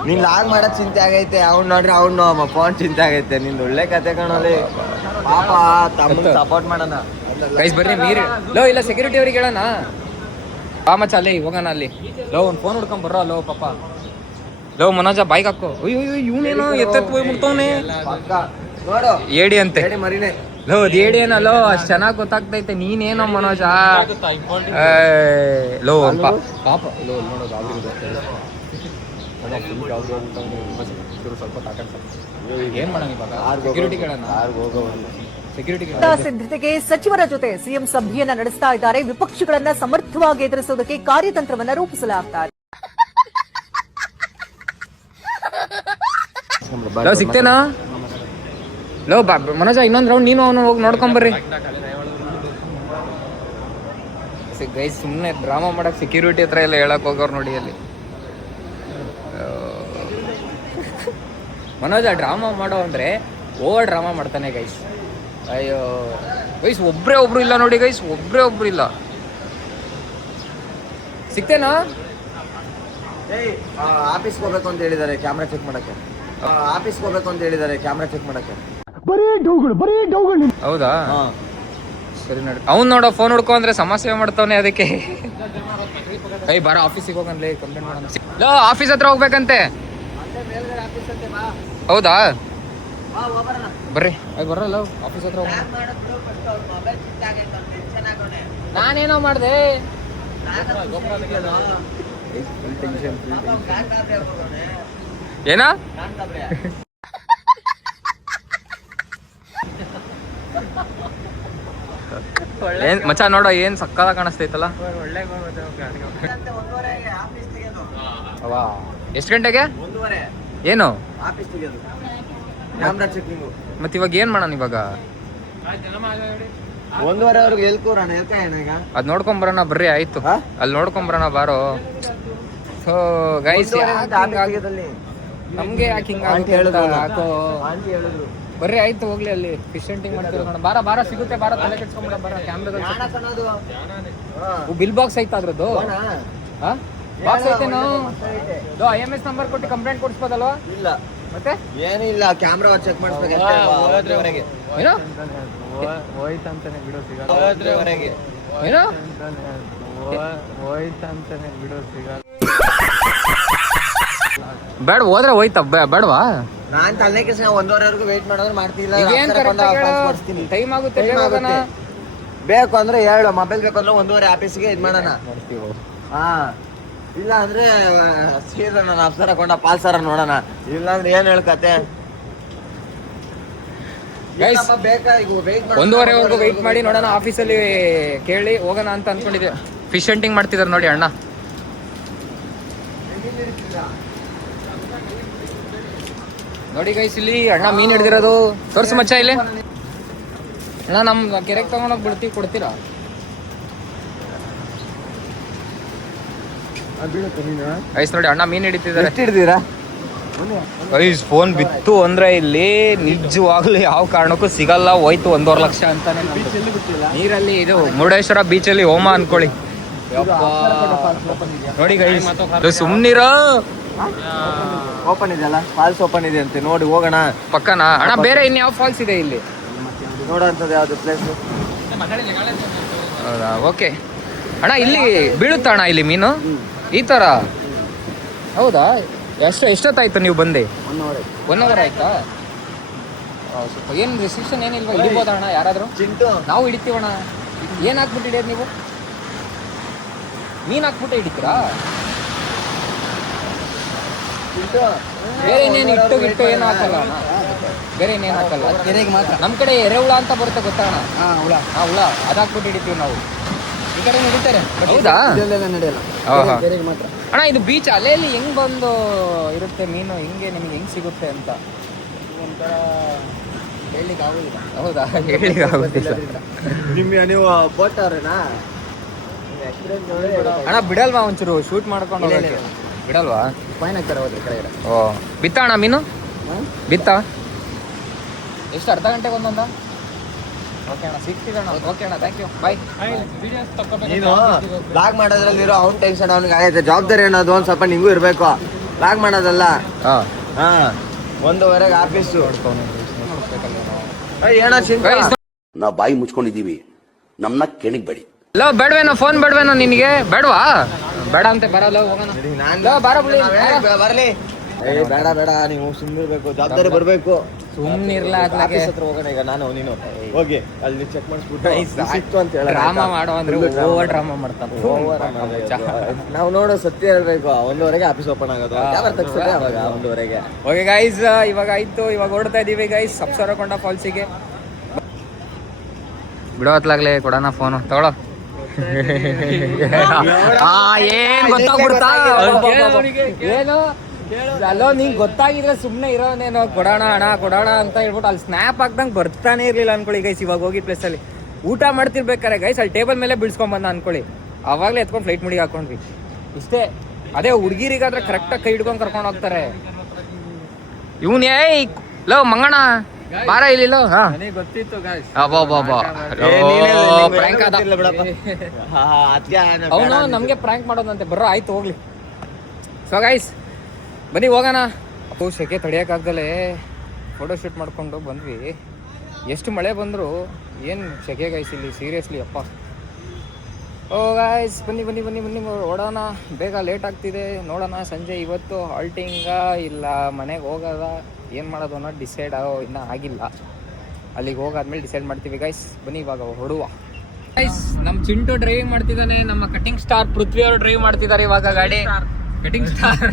ನಿನ್ ಲಾಗ್ ಮಾಡೋದ್ ಚಿಂತೆ ಆಗೈತೆ ಅವ್ನು ನೋಡ್ರಿ ಅವ್ನು ಫೋನ್ ಚಿಂತೆ ಆಗೈತೆ ನಿಂದು ಒಳ್ಳೆ ಕತೆ ಕಾಣೋಲಿ ಪಾಪ ತಮ್ಮ ಸಪೋರ್ಟ್ ಮಾಡೋಣ ಗೈಸ್ ಬರ್ರಿ ನೀರು ಲೋ ಇಲ್ಲ ಸೆಕ್ಯೂರಿಟಿ ಅವ್ರಿಗೆ ಹೇಳೋಣ ಬಾ ಮಚ್ಚ ಅಲ್ಲಿ ಹೋಗೋಣ ಅಲ್ಲಿ ಲೋ ಒಂದು ಫೋನ್ ಹುಡ್ಕೊಂಡ್ ಬರ್ರೋ ಲೋ ಪಾಪ ಲೋ ಮನೋಜ ಬೈಕ್ ಹಾಕೋ ಅಯ್ಯೋ ಇವನೇನೋ ಎತ್ತತ್ ಹೋಗಿ ಮುಟ್ತವನೆ ಪಕ್ಕ ನೋಡು ಏಡಿ ಅಂತೆ ಹೇಳಿ ಮರಿನೇ ಲೋ ಅದು ಏಡಿ ಏನಲ್ಲೋ ಅಷ್ಟು ಚೆನ್ನಾಗಿ ಗೊತ್ತಾಗ್ತೈತೆ ನೀನೇನೋ ಮನೋಜ ಲೋ ಪಾಪ ಲೋ ನೋಡೋದು ಸ್ವಲ್ಪ ಏನ್ ಮಾಡೋಣ ಇವಾಗ ಸೆಕ್ಯೂರಿಟಿ ಕೇಳೋಣ ಸೆಕ್ಯೂರಿಟಿ ಸಿದ್ಧತೆಗೆ ಸಚಿವರ ಜೊತೆ ಸಿಎಂ ಸಭೆಯನ್ನ ನಡೆಸ್ತಾ ಇದ್ದಾರೆ. ವಿಪಕ್ಷಗಳನ್ನ ಸಮರ್ಥವಾಗಿ ಎದುರಿಸುವುದಕ್ಕೆ ಕಾರ್ಯತಂತ್ರವನ್ನ ರೂಪಿಸಲಾಗ್ತಾ ಇದೆ. ಲೋ ಸಿಗ್ತೇನಾ ಲೋ ಮನೋಜ ಇನ್ನೊಂದು ರೌಂಡ್ ನೀನು ಅವನು ಹೋಗಿ ನೋಡ್ಕೊಂಬರ್ರಿ ಗೈಸ್ ಸುಮ್ಮನೆ ಡ್ರಾಮಾ ಮಾಡಕ್ ಸೆಕ್ಯೂರಿಟಿ ಹತ್ರ ಎಲ್ಲ ಹೇಳಕ್ ಹೋಗೋರು ನೋಡಿ ಅಲ್ಲಿ ಮನೋಜ ಡ್ರಾಮಾ ಮಾಡೋ ಅಂದ್ರೆ ಓವರ್ ಡ್ರಾಮಾ ಮಾಡ್ತಾನೆ ಗೈಸ್. ಅಯ್ಯೋ ಗೈಸ್ ಒಬ್ರೇ ಒಬ್ರು ಇಲ್ಲ ನೋಡಿ ಗೈಸ್, ಒಬ್ರೇ ಒಬ್ರು ಇಲ್ಲ. ಸಿಗ್ತೇನಾ? ಆಫೀಸ್ಗೆ ಹೋಗ್ಬೇಕು ಅಂತ ಹೇಳಿದ್ದಾರೆ ಕ್ಯಾಮ್ರಾ ಚೆಕ್ ಮಾಡಕ್ಕೆ. ಆಫೀಸ್ಗೆ ಹೋಗ್ಬೇಕು ಅಂತ ಹೇಳಿದ್ದಾರೆ ಕ್ಯಾಮ್ರಾ ಚೆಕ್ ಮಾಡಕ್ಕೆ. ಬರೀ ಡೌಗಳು. ಹೌದಾ ಸರಿ ನೋಡಿ. ಅವ್ನು ನೋಡೋ ಫೋನ್ ಹುಡ್ಕೊ ಅಂದ್ರೆ ಸಮಸ್ಯೆ ಮಾಡ್ತಾವನೆ ಅದಕ್ಕೆ. ಕೈ ಬಾರ ಆಫೀಸಿಗೆ ಹೋಗನ್ಲಿ ಕಂಪ್ಲೇಂಟ್ ಮಾಡೋಣ. ಆಫೀಸ್ ಹತ್ರ ಹೋಗ್ಬೇಕಂತೆ. ಹೌದಾ ಬರ್ರಿ ಬರಲ್ಲ ಆಫೀಸ್ ಹತ್ರ ಹೋಗೋಣ. ನಾನೇನೋ ಮಾಡಿದೆ ಏನ ಏನ್ ಮಚ್ಚ ನೋಡೋ ಏನ್ ಸಕ್ಕದ ಕಾಣಿಸ್ತೈತಲ್ಲ. ಎಷ್ಟು ಗಂಟೆಗೆ ಏನು ಮತ್ತೆ ಇವಾಗ ಏನ್ ಮಾಡೋಣ ಇವಾಗ? 1:30 ಎಲ್ಲಿ ಕೂರೋಣ ಈಗ ಅದ್ ನೋಡ್ಕೊಂಬರೋಣ ಬರ್ರಿ. ಆಯ್ತು ಅಲ್ಲಿ ನೋಡ್ಕೊಂಬರೋಣ ಬಾರೋ. ಸೊ ಗೈಸ್ ನಮ್ಗೆ ಯಾಕೆ ಹಿಂಗ ಹಾಕೋ ಬರ್ರಿ. ಆಯ್ತು ಹೋಗ್ಲಿ ಅಲ್ಲಿ ಫಿಶ್ ಹಂಟಿಂಗ್ ಮಾಡ್ತೀವಿ ನೋಡ. ಬಾರ ಸಿಗುತ್ತೆ ಬಾರ, ತಲೆ ಕೆಡ್ಸ್ಕೊಂಬಿಡ ಬಾರ. ಕ್ಯಾಮ್ರಾದಲ್ಲಿ ಬಿಲ್ ಬಾಕ್ಸ್ ಐತ ಅದ್ರದ್ದು ಬಾಕ್ಸ್ ಐತೇನೋ. IMS ನಂಬರ್ ಕೊಟ್ಟು ಕಂಪ್ಲೇಂಟ್ ಕೊಡ್ಸ್ಬೋದಲ್ವಾ? ಇಲ್ಲ ಮತ್ತೆ ಏನಿಲ್ಲ, ಕ್ಯಾಮ್ರಾ ಚೆಕ್ ಮಾಡಿಸ್ಬೇಕು. ಏನೋ ಹೋಯ್ತಂತಾನೆ ಬಿಡೋ ಸಿಗಲ್ಲ. ಏನೋ ಹೋಯ್ತಂತಾನೆ ಬಿಡೋ ಸಿಗಲ್ಲ. ಬೇಡ ಹೋದ್ರೆ ಹೋಯ್ತ ಬೇಡವಾ? ನಾನ್ ತಲೆ ಕೆಲ್ಸ 1:30 ವೇಟ್ ಮಾಡೋದ್ರೆ ಮಾಡ್ತಿಲ್ಲ. ಟೈಮ್ ಆಗುತ್ತೆ ಬೇಕು ಅಂದ್ರೆ ಹೇಳು. ಮೊಬೈಲ್ ಬೇಕು ಅಂದ್ರೆ 1:30 ಆಫೀಸ್ಗೆ ಇದ್ ಮಾಡೋಣ. ಹಾ ಇಲ್ಲ ಅಂದ್ರೆ ಸೀದಾ ನಾನು ಅಪ್ಸರ ಕೊಂಡ ಪಾಲ್ಸರ ನೋಡೋಣ. ಇಲ್ಲ ಅಂದ್ರೆ ಏನ್ ಹೇಳ್ಕತೆ ಬೇಕಾ ಈಗ ವೇಟ್ 1:30ವರೆಗೂ ವೆಯ್ಟ್ ಮಾಡಿ ನೋಡೋಣ. ಆಫೀಸಲ್ಲಿ ಕೇಳಿ ಹೋಗೋಣ ಅಂತ ಅನ್ಕೊಂಡಿದ್ದೆ. ಫಿಶ್ ಹಂಟಿಂಗ್ ಮಾಡ್ತಿದಾರೆ ನೋಡಿ ಅಣ್ಣ. ನೋಡಿ ಗೈಸ್ ಇಲ್ಲಿ ಅಣ್ಣ ಮೀನ್ ಹಿಡ್ದಿರೋದು ತೋರ್ಸು ಮಚ್ಚ ಇಲ್ಲಿ ಅಣ್ಣ ನಮ್ಮ ಕೆರೆಗೆ ತಗೊಂಡೋಗಿ ಬಿಡ್ತೀವಿ, ಕೊಡ್ತೀರಾ? ಗೈಸ್ ನೋಡಿ ಅಣ್ಣ ಮೀನ್ ಹಿಡಿತಿದ್ದಾರೆ. ಎಷ್ಟು ಹಿಡ್ದೀರಾ? ಗೈಸ್ ಫೋನ್ ಬಿತ್ತು ಅಂದ್ರೆ ಇಲ್ಲಿ ನಿಜವಾಗ್ಲೂ ಯಾವ ಕಾರಣಕ್ಕೂ ಸಿಗಲ್ಲ, ಹೋಯ್ತು 1.5 ಲಕ್ಷ ಅಂತಾನೆ. ನೀರಲ್ಲಿ ಇದು ಮುರುಡೇಶ್ವರ ಬೀಚಲ್ಲಿ ಹೋಮ ಅನ್ಕೊಳ್ಳಿ. ನೋಡಿ ಗೈಸ್ ಸುಮ್ನಿರೋ, ಓಪನ್ ಇದೆಯಲ್ಲ, ಫಾಲ್ಸ್ ಓಪನ್ ಇದೆ ಅಂತೆ, ನೋಡಿ ಹೋಗೋಣ. ಪಕ್ಕನಾ ಅಣ್ಣ? ಬೇರೆ ಇನ್ಯಾವ ಫಾಲ್ಸ್ ಇದೆ ಇಲ್ಲಿ ನೋಡೋಂಥದ್ದು ಯಾವ್ದು ಪ್ಲೇಸ್? ಹೌದಾ, ಓಕೆ ಅಣ್ಣ. ಇಲ್ಲಿ ಬೀಳುತ್ತಾ ಅಣ್ಣ ಇಲ್ಲಿ ಮೀನು ಈ ತರ? ಹೌದಾ, ಎಷ್ಟೊತ್ತಾಯ್ತು ನೀವು ಬಂದೆ? 1 ಅವರ್ ಆಯ್ತಾ? ಸ್ವಲ್ಪ ಏನು ರೆಸ್ಟ್ರಿಕ್ಷನ್ ಏನಿಲ್ವಾ? ಹಿಡಿಬೋದಾ ಅಣ್ಣ ಯಾರಾದರೂ? ನಾವು ಹಿಡಿತೀವಣ್ಣ. ಏನು ಹಾಕ್ಬಿಟ್ಟು ಹಿಡಿಯೋದು ನೀವು? ಮೀನು ಹಾಕ್ಬಿಟ್ಟು ಹಿಡಿತೀರಾ? ಬೇರೆ ಇನ್ನೇನು ಇಟ್ಟು ಏನು ಹಾಕಲ್ಲ ಅಣ್ಣ? ಬೇರೆ ಇನ್ನೇನು ಹಾಕಲ್ಲ, ಕೆರೆಗೆ ಮಾತ್ರ. ನಮ್ಮ ಕಡೆ ಎರೆಹುಳ ಅಂತ ಬರುತ್ತೆ ಗೊತ್ತಾ ಅಣ್ಣ? ಹುಳ ಅದಾಕ್ಬಿಟ್ಟು ಹಿಡಿತೀವಿ ನಾವು. ಈ ಕಡೆ ಹಿಡಿತಾರೆ. ಹೌದಾ? ನಡೆಯಲ್ಲ, ಕೆರೆಗೆ ಮಾತ್ರ. ಅಣ್ಣ ಇದು ಬೀಚ್ ಅಲೆಯಲ್ಲಿ ಹೆಂಗ್ ಬಂದು ಇರುತ್ತೆ ಮೀನು? ಹಿಂಗೆ ನಿಮಗೆ ಹೆಂಗ್ ಸಿಗುತ್ತೆ ಅಂತ ಒಂಥರ ಹೇಳಲಿಕ್ಕೆ ಆಗೋದಿಲ್ಲ. ಹೌದಾ? ಹೇಳಿಕ್ಕೆ ಆಗೋದಿಲ್ಲ. ನೀವು ಬೋಟ್ ಅವ್ರೇನಾ? ಅಣ್ಣ ಬಿಡಲ್ವಾ ಒಂಚೂರು ಶೂಟ್ ಮಾಡ್ಕೊಂಡು ಹೋಗಕ್ಕೆ? ಬಿಡಲ್ವಾ? ಫೈನ್ ಹಾಕ್ತಾರೆ ಹೋದ್ರೆ ಕೆಳಗಡೆ. ಓ ಬಿತ್ತ ಅಣ್ಣ ಮೀನು? ಬಿತ್ತ ಎಷ್ಟು? ಅರ್ಧ ಗಂಟೆಗೆ ಒಂದೊಂದ? ಓಕೆ ಅಣ್ಣ, ಸಿಗ್ತಿದ್ದಣ್ಣ. ಓಕೆ ಅಣ್ಣ, ಥ್ಯಾಂಕ್ ಯು, ಬಾಯ್. ನೀನು ಬ್ಲಾಗ್ ಮಾಡೋದ್ರಲ್ಲಿ ಅವ್ನ ಟೆನ್ಷನ್ ಅವ್ನಿಗೆ ಆಗೈತೆ. ಜವಾಬ್ದಾರಿ ಅನ್ನೋದು ಒಂದ್ ಸ್ವಲ್ಪ ನಿಂಗೂ ಇರ್ಬೇಕು. ಬ್ಲಾಗ್ ಮಾಡೋದಲ್ಲ. ಹಾಂ 1:30 ಆಫೀಸು. ಏನೋ ಚಿಂತೆ. ನಾವು ಬಾಯಿ ಮುಚ್ಕೊಂಡಿದ್ದೀವಿ, ನಮ್ಮನ್ನ ಕೆಣಕ್ಬೇಡಿ. ಲೋ ಬೇಡವೇನೋ, ಫೋನ್ ಬೇಡವೇನೋ ನಿನಗೆ? ಬೇಡವಾ? ಬೇಡ ಅಂತ ಬರಲ್ಲ, ಹೋಗೋಣ. ಬರ್ಲಿ. ಬೇಡ ಬೇಡ, ನೀವು ಸುಮ್ಮನಿರ್ಬೇಕು, ಜವಾಬ್ದಾರಿ ಬರ್ಬೇಕು. ಸುಮ್ಮನಿರ್ಲ ಆಫೀಸ್ ಹತ್ರ ಹೋಗೋಣ ಈಗ. ನಾನು ನೀನು ಹೋಗಿ ಅಲ್ಲಿ ಚೆಕ್ ಮಾಡಿಸ್ಬಿಟ್ಟು ಸಿಕ್ತು ಅಂತ ಹೇಳ. ಡ್ರಾಮಾ ಮಾಡೋ ಅಂದ್ರೆ ಓವರ್ ಡ್ರಾಮಾ ಮಾಡ್ತಾನೆ. ನಾವು ನೋಡೋ ಸತ್ಯ ಹೇಳ್ಬೇಕು. 1:30 ಆಫೀಸ್ ಓಪನ್ ಆಗೋದು. ಯಾವಾಗ ತಗ್ಸಿದ್ರೆ ಅವಾಗ 1:30. ಓಕೆ ಗೈಸ್, ಇವಾಗ ಆಯ್ತು, ಇವಾಗ ಓಡ್ತಾ ಇದೀವಿ ಗೈಸ್ ಸಪ್ಸರಕೊಂಡ ಫಾಲ್ಸಿಗೆ. ಬಿಡೋ ಹೊತ್ಲಾಗ್ಲೇ ಕೊಡೋಣ ಫೋನು, ತಗೊಳ್ಳೋ. ಏನ್ ಗೊತ್ತಾಗ್ಬಿಡ್ತಾ? ಏನು ಅಲ್ಲೋ, ನಿಂಗೆ ಗೊತ್ತಾಗಿದ್ರೆ ಸುಮ್ಮನೆ ಇರೋನೇನೋ. ಕೊಡೋಣ ಅಣ್ಣ ಕೊಡೋಣ ಅಂತ ಹೇಳ್ಬಿಟ್ಟು ಅಲ್ಲಿ ಸ್ನ್ಯಾಪ್ ಹಾಕ್ದಂಗೆ ಬರ್ತಾನೆ ಇರ್ಲಿಲ್ಲ ಅನ್ಕೊಳ್ಳಿ ಗೈಸ್. ಇವಾಗ ಹೋಗಿ ಪ್ಲೇಸಲ್ಲಿ ಊಟ ಮಾಡ್ತಿರ್ಬೇಕಾರೆ ಗೈಸ್ ಅಲ್ಲಿ ಟೇಬಲ್ ಮೇಲೆ ಬೀಳ್ಸ್ಕೊಂಬಂದ ಅನ್ಕೊಳ್ಳಿ. ಅವಾಗಲೇ ಎತ್ಕೊಂಡು ಫ್ಲೈಟ್ ಮುಡಿಗೆ ಹಾಕೊಂಡ್ವಿ. ಇಷ್ಟೇ. ಅದೇ ಹುಡುಗಿರಿಗಾದ್ರೆ ಕರೆಕ್ಟಾಗಿ ಕೈ ಹಿಡ್ಕೊಂಡು ಕರ್ಕೊಂಡು ಹೋಗ್ತಾರೆ. ಇವನ್ ಏಯ್ ಲೋ ಮಂಗಣ್ಣ ಬಾರ ಇಲ್ಲಿಲ್ಲ. ಗೊತ್ತಿತ್ತು ಅವನು ನಮ್ಗೆ ಪ್ರ್ಯಾಂಕ್ ಮಾಡೋದಂತೆ. ಬರ್ರೋ ಆಯ್ತು ಹೋಗ್ಲಿ. ಸೊ ಗೈಸ್ ಬನ್ನಿ ಹೋಗೋಣ. ಅಪ್ಪು ಸೆಕೆ ತಡಿಯೋಕ್ಕಾಗ್ದಲೇ ಫೋಟೋ ಶೂಟ್ ಮಾಡ್ಕೊಂಡು ಬಂದ್ವಿ. ಎಷ್ಟು ಮಳೆ ಬಂದರೂ ಏನು ಸೆಕೆ ಗೈಸ್ ಇಲ್ಲಿ, ಸೀರಿಯಸ್ಲಿ ಅಪ್ಪ. ಓ ಗಾಯ್ಸ್ ಬನ್ನಿ ಬನ್ನಿ ಬನ್ನಿ ಬನ್ನಿ ಓಡೋಣ, ಬೇಗ ಲೇಟ್ ಆಗ್ತಿದೆ. ನೋಡೋಣ ಸಂಜೆ ಇವತ್ತು ಹಾಲ್ಟಿಂಗ ಇಲ್ಲ ಮನೆಗೆ ಹೋಗೋದ, ಏನು ಮಾಡೋದು ಅನ್ನೋದು ಡಿಸೈಡ್ ಇನ್ನೂ ಆಗಿಲ್ಲ. ಅಲ್ಲಿಗೆ ಹೋಗಾದ್ಮೇಲೆ ಡಿಸೈಡ್ ಮಾಡ್ತೀವಿ ಗೈಸ್. ಬನ್ನಿ ಇವಾಗ ಹೊರಡುವ. ಗೈಸ್ ನಮ್ಮ ಚಿಂಟು ಡ್ರೈವಿಂಗ್ ಮಾಡ್ತಿದ್ದಾನೆ, ನಮ್ಮ ಕಟಿಂಗ್ ಸ್ಟಾರ್ ಪೃಥ್ವಿ ಅವರು ಡ್ರೈವ್ ಮಾಡ್ತಿದ್ದಾರೆ ಇವಾಗ ಗಾಡಿ. ಕಟಿಂಗ್ ಸ್ಟಾರ್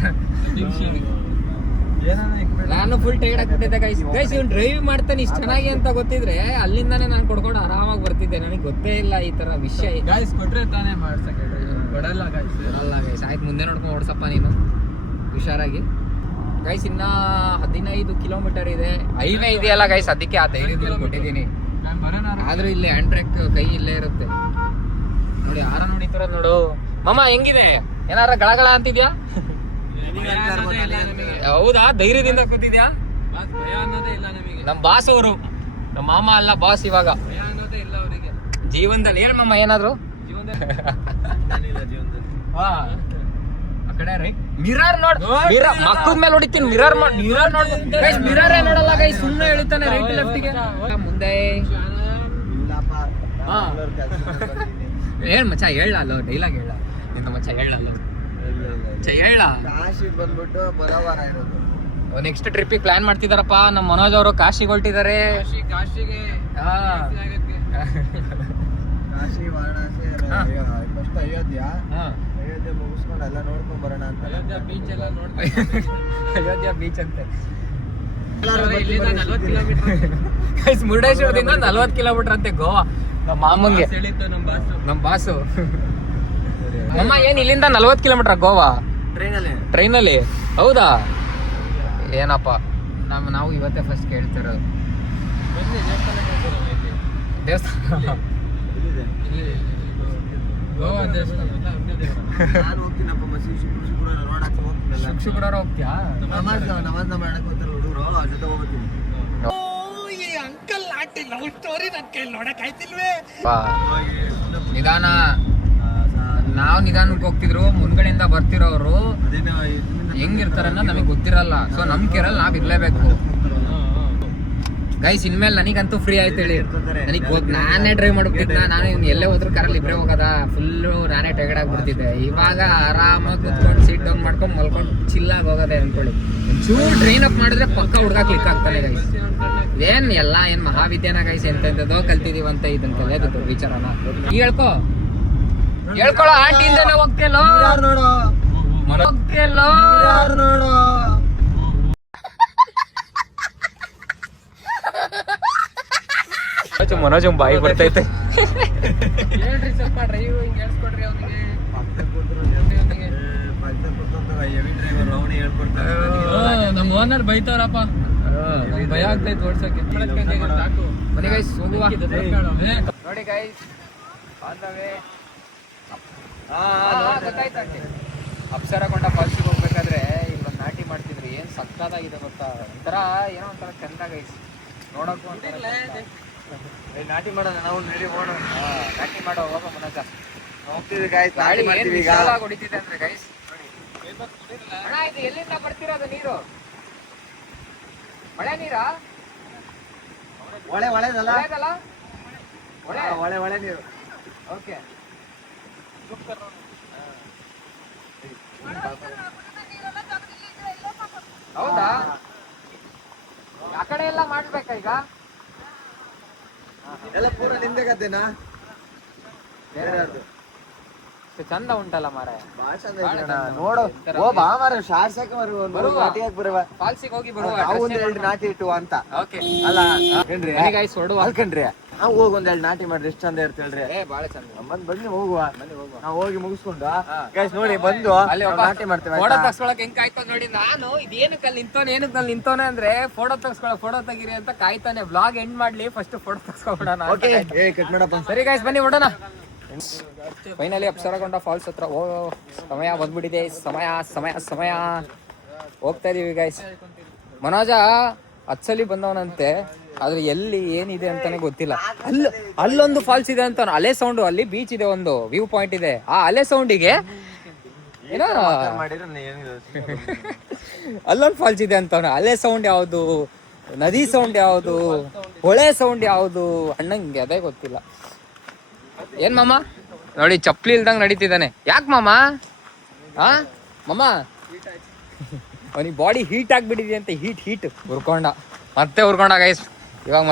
ನಾನು ಫುಲ್ ಟೈರ್ಡ್ ಆಗ್ಬಿಟ್ಟಿದ್ದೆ ಗೈಸ್. ಗೈಸ್ ಇವ್ನು ಡ್ರೈವ್ ಮಾಡ್ತಾನೆ ಇಷ್ಟು ಚೆನ್ನಾಗಿ ಅಂತ ಗೊತ್ತಿದ್ರೆ ಅಲ್ಲಿಂದಾನೆ ನಾನು ಕೊಡ್ಕೊಂಡು ಆರಾಮಾಗಿ ಬರ್ತಿದ್ದೆ. ನನಗೆ ಗೊತ್ತೇ ಇಲ್ಲ ಈ ತರ ವಿಷಯ. ಗಾಯ್ಸ್ ಕೊಟ್ರೆ ತಾನೇ ಮಾಡ್ಸಕ್ಕೆ, ಕೊಡಲ್ಲ ಗಾಯ್ಸ್. ಆಯ್ತು ಮುಂದೆ ನೋಡ್ಕೊಂಡು ಓಡಿಸಪ್ಪ ನೀನು ಹುಷಾರಾಗಿ. ಗೈಸ್ ಇನ್ನ 15 ಕಿಲೋಮೀಟರ್ ಇದೆ, ಹೈವೇ ಇದೆಯಲ್ಲ ಗೈಸ್, ಅದಕ್ಕೆ ಆ ಧೈರ್ಯದಲ್ಲಿ ಕೊಟ್ಟಿದ್ದೀನಿ. ಆದ್ರೂ ಇಲ್ಲಿ ಹ್ಯಾಂಡ್ ಬ್ರೇಕ್ ಕೈ ಇಲ್ಲೇ ಇರುತ್ತೆ ನೋಡಿ. ಆರ ನೋಡಿತರ ನೋಡು ಮಾಮ ಹೆಂಗಿದೆ, ಏನಾರ ಗಳಗಳ ಅಂತಿದ್ಯಾ? ಹೌದಾ, ಧೈರ್ಯದಿಂದ ಕೂತಿದ್ಯಾ? ನಮ್ ಬಾಸ್ ಅವರು, ನಮ್ಮ ಮಾಮ ಅಲ್ಲ ಬಾಸ್. ಇವಾಗ ಜೀವನದಲ್ಲಿ ಏನ್ ಮಾಮ ಏನಾದ್ರು ಆ ಕಡೆ ರೈಟ್ ಮಿರರ್ ನೋಡ್, ಮಕ್ಕದ ಮೇಲೆ ಹೊಡಿತೀನಿ. ಮಿರರ್ ನೋಡ್ ಗೈಸ್, ಮಿರರ್ ನೋಡಲ್ಲ ಗೈಸ್, ಸುಮ್ಮನೆ ಹೇಳ್ತಾನೆ ರೈಟ್ ಲೆಫ್ಟಿಗೆ. ಮುಂದೆ ಏನ್ ಮಚ್ಚ ಹೇಳಲ್ಲ, ಡೈಲಾಗ್ ಹೇಳ ನಿಂತ ಮಚ್ಚ ಹೇಳಲ್ಲ ಹೇಳ. ಕಾಶಿ ಬಂದ್ಬಿಟ್ಟು ಬರೋವಾರ ಇರೋದು. ನೆಕ್ಸ್ಟ್ ಟ್ರಿಪ್ಪಿಗೆ ಪ್ಲಾನ್ ಮಾಡ್ತಿದಾರಪ್ಪ ನಮ್ಮ ಮನೋಜ್ ಅವರು. ಕಾಶಿಗೆ ಹೊರಟಿದ್ದಾರೆ. ಕಾಶಿಗೆ ಕಾಶಿ ವಾರಣಾಸಿ ಫಸ್ಟ್ ಅಯೋಧ್ಯ ಮುಗಿಸ್ಕೊಂಡು ಎಲ್ಲ ನೋಡ್ಕೊಂಡ್ ಬರೋಣ ಅಂತ. ಬೀಚ್ ಎಲ್ಲ ಅಯೋಧ್ಯ ಬೀಚ್ ಅಂತೆ. ಮುರುಡೇಶ್ವರದಿಂದ 40 ಕಿಲೋಮೀಟರ್ ಅಂತೆ ಗೋವಾ. ನಮ್ಮ ಮಾಮಂಗೆ ನಮ್ಮ ಬಾಸು. ಅಮ್ಮ ಏನ್ ಇಲ್ಲಿಂದ 40 ಕಿಲೋಮೀಟರ್ ಗೋವಾ? ಟ್ರೈನಲ್ಲಿ. ಹೌದಾ? ಏನಪ್ಪ ನಾವು ಇವತ್ತೇ ಫಸ್ಟ್ ಕೇಳ್ತಿರೋದು ಬನ್ನಿ ದೇವಸ್ಥಾನ ದೇವಸ್ಥಾನ ಗೋವಾ ದೇವಸ್ಥಾನ ನಾನು ಹೋಗ್ತೀನಪ್ಪ ಮಸೀದಿ ಶುಕ್ರ ರೋಡ್ ಹಾಕಿ ಹೋಗ್ತೀನಲ್ಲ. ಶುಕ್ರವಾರ ಹೋಗ್ತೀಯಾ? ನಮಾಜ್ ಮಾಡಕ್ ಹೋಗ್ತಾರೆ ಹುಡುಗರು, ಅವ್ರ ಜೊತೆ ಹೋಗ್ತೀನಿ. ಬಾ. ನಿಧಾನ, ನಾವು ನಿಧಾನಕ್ಕೆ ಹೋಗ್ತಿದ್ರು, ಮುಂದ್ಗಡೆಯಿಂದ ಬರ್ತಿರೋರು ಅದೇನೋ ಇದರಿಂದ ಹೆಂಗಿರ್ತಾರನ್ನ ನಮಗೆ ಗೊತ್ತಿರಲ್ಲ. ಸೊ ನಮ್ ಕೇರಲ್ ನಾವ್ ಇರ್ಲೇಬೇಕು ಗೈಸ್. ಇನ್ಮೇಲೆ ನನಗಂತೂ ಫ್ರೀ ಆಯ್ತು ಹೇಳಿ. ನನಗೆ ನಾನೇ ಡ್ರೈವ್ ಮಾಡ್ಬಿಟ್ಟಿದ್ನ. ನಾನು ಇವ್ನು ಎಲ್ಲೇ ಹೋದ್ರು ಕಾರಲ್ಲಿ ಇಬ್ಬರೇ ಹೋಗೋದ, ಫುಲ್ಲು ನಾನೇ ಟೈರ್ಡ್ ಆಗ್ಬಿಡ್ತಿದ್ದೆ. ಇವಾಗ ಆರಾಮಾಗಿ ಕುತ್ಕೊಂಡು ಸೀಟ್ ಡೌನ್ ಮಾಡ್ಕೊಂಡು ಮಲ್ಕೊಂಡು ಚಿಲ್ಲಾಗಿ ಹೋಗೋದೆ ಅನ್ಕೊಳ್ಳಿ. ಚೂರು ಟ್ರೈನ್ ಅಪ್ ಮಾಡಿದ್ರೆ ಪಕ್ಕ ಹುಡುಗ ಕ್ಲಿಕ್ ಆಗ್ತಾನೆ ಗೈಸ್. ಏನ್ ಮಹಾವಿದ್ಯಾನ ಗೈಸ್ ಎಂತೆಂತದೋ ಕಲ್ತಿದೀವಂತ ಇದನ್ನ ಕಲಿಯೋದು ವಿಚಾರನ ಹೇಳ್ಕೊ ಹೇಳ್ಕೊಳ. ಆಂಟಿಯಿಂದನೇ ಹೋಗ್ತೇಲೋ ನೋಡು ಹೋಗ್ತೇಲೋ ನೋಡು. ಮನೋಜ್ ಬಾಯಿ ಬರ್ತೈತೆ. ಹೇಳ್ರಿ ಸ್ವಲ್ಪ ಡ್ರೈವ್ ಹಿಂಗೆ ಹೇಳ್ಸ್ಕೊಡ್ರಿ ಅವನಿಗೆ. ಹೆವಿ ಡ್ರೈವರ್ ಅವನೇ ಹೇಳ್ಕೊಡ್ತಾರೆ. ನಮ್ಮ ಓನರ್ ಬೈತಾರಪ್ಪ, ಭಯ ಆಗ್ತೈತೆ ಓಡ್ಸಕ್ಕೆ. ಸಾಕು ಬನ್ನಿ ಗೈಸ್ ಹೋಗುವ. ಏ, ನೋಡಿ ಗೈಸ್ ಆನ್ ದ ವೇ. ಗೊತ್ತಾಯ್ತು ಆಂಟಿ. ಅಪ್ಸರಕೊಂಡ ಫಾಲ್ಸಿಗೆ ಹೋಗ್ಬೇಕಾದ್ರೆ ಇಲ್ಲೊಂದು ನಾಟಿ ಮಾಡ್ತಿದ್ರು. ಏನ್ ಸಕ್ಕತ್ತಾಗಿದೆ ಗೊತ್ತಾ, ಒಂಥರ ಏನೋ ಒಂಥರ ಚಂದ ಗೈಸ್ ನೋಡಕ್ಕೂ. ನಾಟಿ ಮಾಡೋಣ ನಾವು, ನಡಿ ಹೋಗೋಣ. ನಾಟಿ ಮಾಡೋ ಹೋಗೋ ಮನೋಜ. ಹೋಗ್ತಿದ್ವಿ ಗಾಯ್ಸ್, ನಾಟಿ ಗಾಳಿ ಏನ್ ಮಾಡ್ತೀವಿ ಈಗ. ವಿಶಾಲಾಗಿ ಹೊಡಿತಿದೆ ಅಂದ್ರೆ ಗೈಸ್. ಅಣ್ಣ ಇದು ಎಲ್ಲಿಂದ ಬರ್ತಿರೋದು ನೀರು? ಮಳೆ ನೀರಾ? ಒಳ್ಳೆದಲ್ಲ ಒಳ್ಳೆದಲ್ಲ? ಒಳ್ಳೆ ಒಳ್ಳೆ ನೀರು. ಓಕೆ. ಹೌದಾ? ಆ ಕಡೆ ಎಲ್ಲ ಮಾಡ್ಬೇಕಾ ಈಗ? ಎಲ್ಲ ಪೂರ ನಿಂದೆ ಗದ್ದೆನಾ? ಬೇರೆಯವ್ರದ್ದು. ಚಂದ ಉಂಟಲ್ಲ ಮಾರ. ಭಾಳ ಚಂದ ಐತೆ ಅಣ್ಣ. ನೋಡು, ಓ ಬಾ ಮಾರ, ಶಾರ್ಟ್ಸ್ ಹಾಕಿ ಮಾರು, ಒಂದು ಬರುವ. ನಾಟಿ ಹಾಕಿ ಬರುವ. ಫಾಲ್ಸಿಗೆ ಹೋಗಿ ಬರುವ. ನಾವು ಒಂದ್ ಎರಡು ನಾಟಿ ಇಟ್ಟು ಅಂತ. ಓಕೆ. ಅಲ್ಲ ಏನ್ರಿ ಗೈಸ್ ಹೊರಡುವ. ಅಲ್ಕಂಡ್ರಿ, ನಾವು ಹೋಗಿ ಒಂದ್ ಎರಡು ನಾಟಿ ಮಾಡ್ರಿ, ಎಷ್ಟು ಚಂದ ಇರ್ತೇಳ್ರಿ. ಏ ಬಾಳ ಚಂದ. ಬನ್ನಿ ಹೋಗುವ. ನಾವು ಹೋಗಿ ಮುಗಿಸ್ಕೊಂಡು ಗೈಸ್ ನೋಡಿ ಬಂದು ಅಲ್ಲಿ ನಾವು ನಾಟಿ ಮಾಡ್ತೇವೆ. ಫೋಟೋ ತಗ್ಸ್ಕೊಳಕ್ ಹೆಂಗ್ ಕಾಯ್ತಾನ ನೋಡಿ. ನಾನು ಇದೇನಕ್ಕೆ ಅಲ್ಲಿ ನಿಂತೋನೆ ಅಂದ್ರೆ ಫೋಟೋ ತೆಗಿರಿ ಅಂತ ಕಾಯ್ತಾನೆ. ವ್ಲಾಗ್ ಎಂಡ್ ಮಾಡ್ಲಿ, ಫಸ್ಟ್ ಫೋಟೋ ತಗ್ಸ್ಕೊಬಿಡೋಣ. ಓಕೆ, ಕಟ್ ಮಾಡಪ್ಪ. ಸರಿ ಗೈಸ್ ಬನ್ನಿ ಹೊಡೋಣ. ಫೈನಲಿ ಅಪ್ಸರಗೊಂಡ ಫಾಲ್ಸ್ ಹತ್ರ ಸಮಯ ಬಂದ್ಬಿಟ್ಟಿದೆ. ಸಮಯ ಹೋಗ್ತಾ ಇದೀವಿ ಗೈಸ್. ಮನೋಜ ಹತ್ಸಲಿ ಬಂದವನಂತೆ, ಆದ್ರೆ ಎಲ್ಲಿ ಏನಿದೆ ಅಂತಾನೆ ಗೊತ್ತಿಲ್ಲ. ಅಲ್ಲೊಂದು ಫಾಲ್ಸ್ ಇದೆ ಅಂತ, ಅಲೆ ಸೌಂಡ್. ಅಲ್ಲಿ ಬೀಚ್ ಇದೆ, ಒಂದು ವ್ಯೂ ಪಾಯಿಂಟ್ ಇದೆ. ಆ ಅಲೆ ಸೌಂಡಿಗೆ ಏನೋ ಅಲ್ಲೊಂದು ಫಾಲ್ಸ್ ಇದೆ ಅಂತ. ಅಲೆ ಸೌಂಡ್ ಯಾವುದು, ನದಿ ಸೌಂಡ್ ಯಾವುದು, ಹೊಳೆ ಸೌಂಡ್ ಯಾವುದು ಅಣ್ಣಂಗೆ ಅದೇ ಗೊತ್ತಿಲ್ಲ. ಏನ್ ಮಾಮ ನೋಡಿ ಚಪ್ಪಲಿ ಇಲ್ದಂಗ್ ನಡೀತಿದ್ದಾನೆ. ಯಾಕೆ ಮಾಮ? ಮಾಮ ಅವನಿಗೆ ಬಾಡಿ ಹೀಟ್ ಆಗ್ಬಿಟ್ಟಿದೆ ಅಂತ. ಹೀಟ್ ಉರ್ಕೊಂಡ ಗೈಸ್. ಇವಾಗ